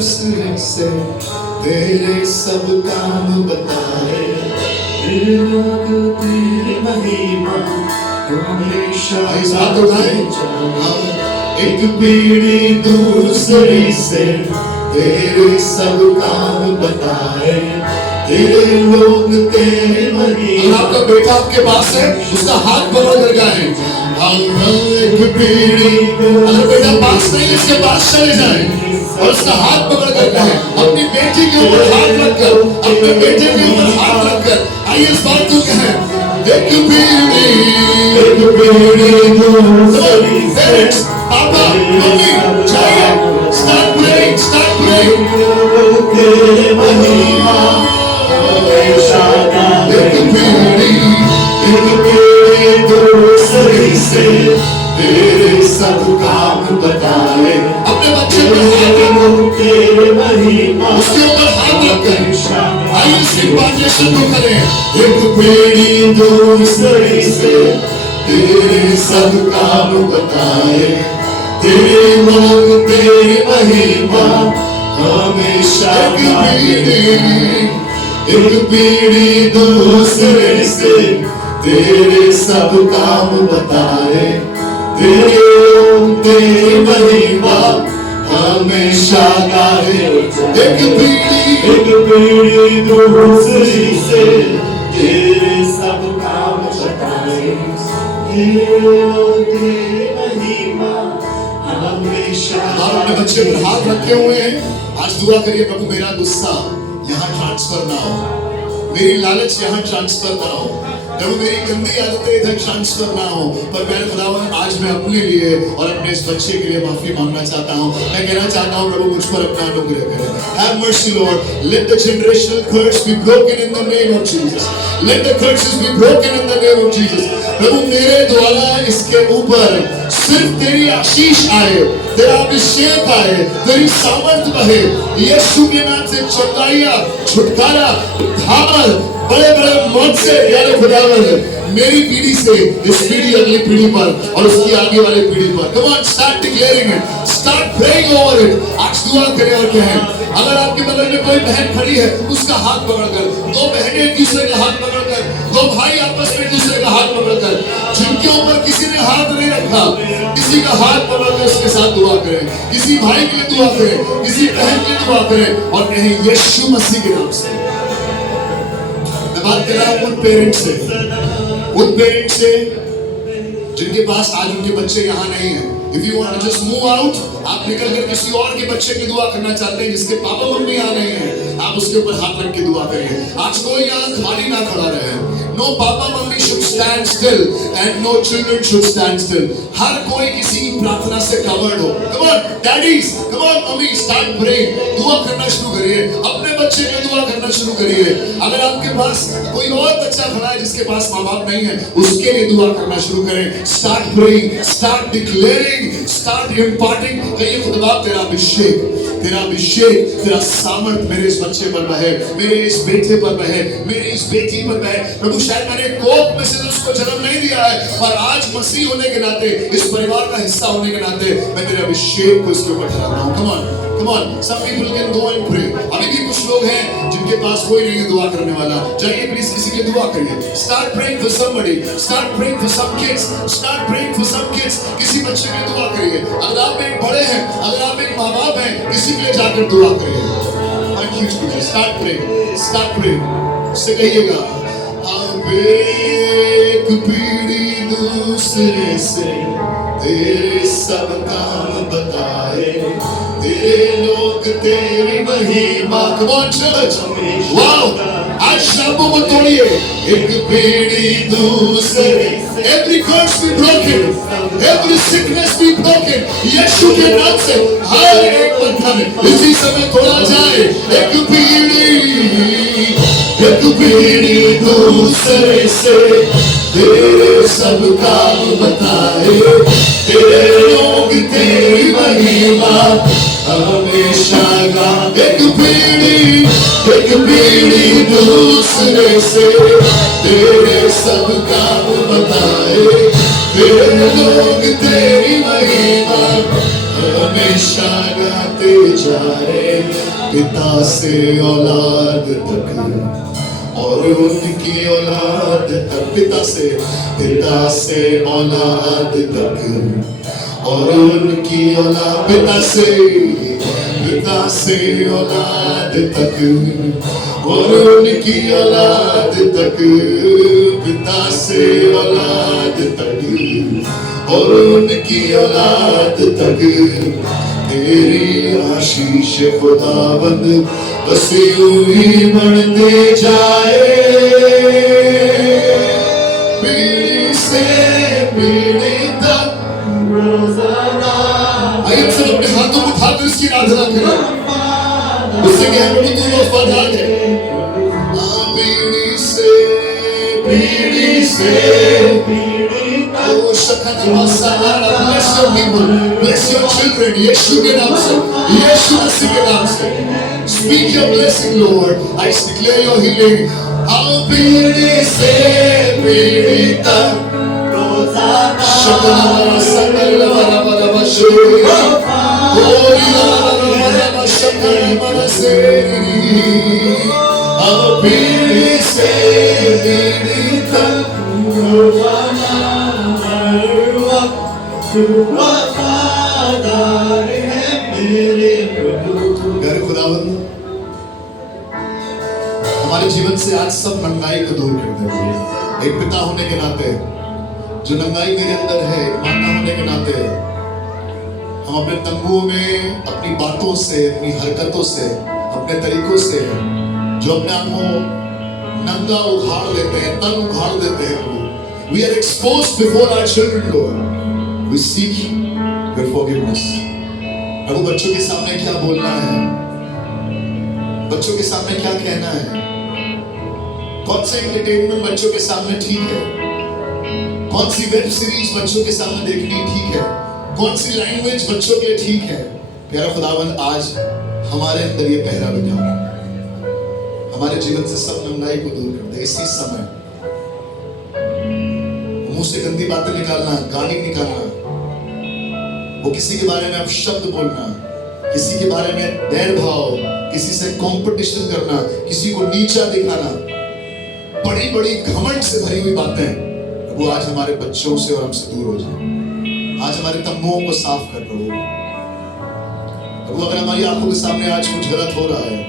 दूसरे से तेरे सब काम बताए, तेरे लोग तेरी महिमा हमेशा साथ उठाए। एक पीढ़ी दूसरी से तेरे सब काम बताए, तेरे लोग तेरी महिमा। आपका बेटा आपके पास है, उसका हाथ पकड़ कर गाए, एक पीढ़ी। अगर बेटा पास नहीं, इसके पास चले जाए और उसका हाथ पकड़ कर गाए, अपनी बेटी के ऊपर हाथ रखकर, अपने बेटे के ऊपर हाथ रखकर आइए इस बात को कहें, एक पीढ़ी दूसरी से पापा मम्मी चाहिए, स्टार्ट प्रेइंग, स्टार्ट प्रेइंग, तेरे महिमा हमेशा गाए। एक पीढ़ी दूसरी से तेरे सब काम बताए, अपने बच्चे पर हाथ तेरे महिमा उसके ऊपर हाथ रखकर आइए इस इन्विटेशन को करें, एक पीढ़ी दूसरी से तेरे सब काम बताए, तेरे लोग तेरी महिमा हमेशा। एक पीढ़ी दूसरे से तेरे सब काम बताए, तेरे लोग तेरी महिमा हमेशा गाए। एक पीढ़ी दूसरी से तेरे सब काम बताए, तेरे लोग तेरी महिमा हमेशा। अपने बच्चे पर हाथ रखे हुए हैं, आज दुआ करिए, प्रभु मेरा गुस्सा यहाँ ट्रांसफर ना हो, मेरी लालच यहाँ ट्रांसफर ना हो, प्रभु मेरी गंदी आदतें इधर ट्रांसफर ना हो। पर मेरे खुदावन आज मैं अपने लिए और अपने इस बच्चे के लिए माफी मांगना चाहता हूँ। मैं कहना चाहता हूँ प्रभु मुझ पर अपना अनुग्रह करें। Have mercy Lord, let the generational curse be broken in the name of Jesus. Let the curses be broken in the name of Jesus. प्रभु मेरे द्वारा इसके ऊपर सिर्फ तेरी आशीष आए, तेरा अभिषेक आए, तेरी सामर्थ बहे, यीशु के नाम से चंगाइयाँ, छुटकारा, उद्धार, बड़े बड़े मौत से यारे खुदावन मेरी पीढ़ी से इस पीढ़ी अगली पीढ़ी पर और उसकी आगे वाली पीढ़ी पर। Come on, start declaring it, start praying over it. आज दुआ करें और कहें, अगर आपके बगल में कोई बहन खड़ी है, उसका हाथ पकड़कर, दो बहनें एक दूसरे का हाथ पकड़कर, दो भाई आपस में दूसरे का हाथ पकड़कर, जिनके ऊपर किसी ने हाथ नहीं रखा, किसी का हाथ पकड़कर उसके साथ दुआ करें, किसी भाई के लिए दुआ करें, किसी बहन के लिए दुआ करें और कहें यीशु मसीह के नाम से। मैं बात कर रहा हूं उन पेरेंट्स से जिनके पास आज उनके बच्चे यहाँ नहीं हैं। If you want to just move out, आप निकल कर किसी और के बच्चे की दुआ करना चाहते हैं जिसके पापा मम्मी यहाँ नहीं हैं, आप उसके ऊपर हाथ रख के दुआ करिए। आज कोई यहाँ खाली ना खड़ा रहे। No papa mummy should stand still and no children should stand still. हर कोई किसी प्रार्थना से covered हो। Come on, daddies, come on, mummy, start praying. दुआ करना शुरू करिए, अपने बच्चे की दुआ करना शुरू करिए। अगर आपके पास कोई और बच्चा खड़ा है जिसके पास माँ बाप नहीं है, उसके लिए दुआ करना शुरू करें। Start praying, start declaring, start imparting. कहिए खुदा तेरा अभिषेक, तेरा सामर्थ मेरे इस बच्चे पर बहे, मेरे इस बेटे पर बहे, मेरी इस बेटी पर बहे। प्रभु शायद मैंने कोख में से उसको जन्म नहीं दिया है, पर आज मसीह होने के नाते, इस परिवार का हिस्सा होने के नाते मैं तेरे अभिषेक को इसके ऊपर ठहराता हूँ। Come on, some people can go and pray. अभी भी कुछ लोग हैं जिनके पास कोई नहीं है दुआ करने वाला। जाइए प्लीज किसी के लिए दुआ करिए। Start praying for somebody. Start praying for some kids. Start praying for some kids. किसी बच्चे के लिए दुआ करिए। अगर आप एक बड़े हैं, अगर आप एक माँ बाप हैं, किसी के लिए जाकर दुआ करिए। Thank you Jesus. Start praying. Start praying. से कहिएगा, अब एक पीढ़ी दूसरे से तेरे सब काम बताए, तेरे लोग तेरी महिमा। Come on church. Wow. आज शब्दों को तोड़िए, एक पीढ़ी दूसरे। Every curse be broken, every sickness be broken. यीशु के नाम से हर एक बंधन इसी समय तोड़ा जाए। एक पीढ़ी दूसरे से तेरे सब काम बताए, तेरे लोग तेरी महिमा हमेशा गा। एक पीढ़ी दूसरे से तेरे सब काम बताए, तेरे लोग तेरी महिमा हमेशा गाते जाए। पिता से औलाद तक और उनकी औलाद तक, पिता से औलाद तक और उनकी औलाद, पिता से औलाद तक और उनकी औलाद तक, पिता से औलाद तक और उनकी औलाद तक तेरी आशीष खुदाबंद बस यूं ही बढ़ते जाए, पीढ़ी से पीढ़ी तक रोजाना। आइए सब अपने हाथों को उठाकर इसकी आराधना करें, उससे क्या है, तू वफादार है। पीढ़ी से पीढ़ी Oh, Shakana Masala, bless your people, bless your children, Yeshu ke naam se, Yeshu Masih ke naam se. Speak your blessing, Lord. I declare your healing. How piri se piri tak, Shakana Masala, Bara Bashe, Oh, Bara Shakana Maseri. How piri se piri tak, वफादार है मेरे प्रभु। प्यारे खुदावंद, हमारे जीवन से आज सब नंगाई को दूर कर दे। एक पिता होने के नाते जो नंगाई मेरे अंदर है, एक माता होने के नाते हम अपने तंबुओं में अपनी बातों से, अपनी हरकतों से, अपने तरीकों से जो अपने आप को नंगा उखाड़ देते हैं, तन उखाड़ देते हैं, we are exposed before our children, Lord. We seek your forgiveness. प्रभु, बच्चों के सामने क्या बोलना है, बच्चों के सामने क्या कहना है, कौन सा एंटरटेनमेंट बच्चों के सामने ठीक है, कौन सी वेब सीरीज बच्चों के सामने देखनी ठीक है, कौन सी लैंग्वेज बच्चों के लिए ठीक है। प्यारा खुदावंद, आज हमारे अंदर ये पहरा लगा, हमारे जीवन से सब नंगाई को दूर कर दे। इसी समय मुंह से गंदी बातें निकालना, गाली निकालना, वो किसी के बारे में आप शब्द बोलना, किसी के बारे में बैर भाव, किसी से कंपटीशन करना, किसी को नीचा दिखाना, बड़ी बड़ी घमंड से भरी हुई बातें, वो आज हमारे बच्चों से और हमसे दूर हो जाए। आज हमारे तंबुओं को साफ कर प्रभु। अगर हमारी आंखों के सामने आज कुछ गलत हो रहा है,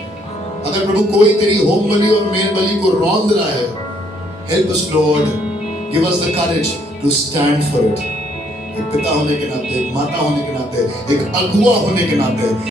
अगर प्रभु कोई तेरी होम बलि और मेन बलि को रौंद रहा है, help us Lord, give us the courage to stand for it. एक पिता होने के नाते, एक माता होने के नाते, एक अगुआ होने के नाते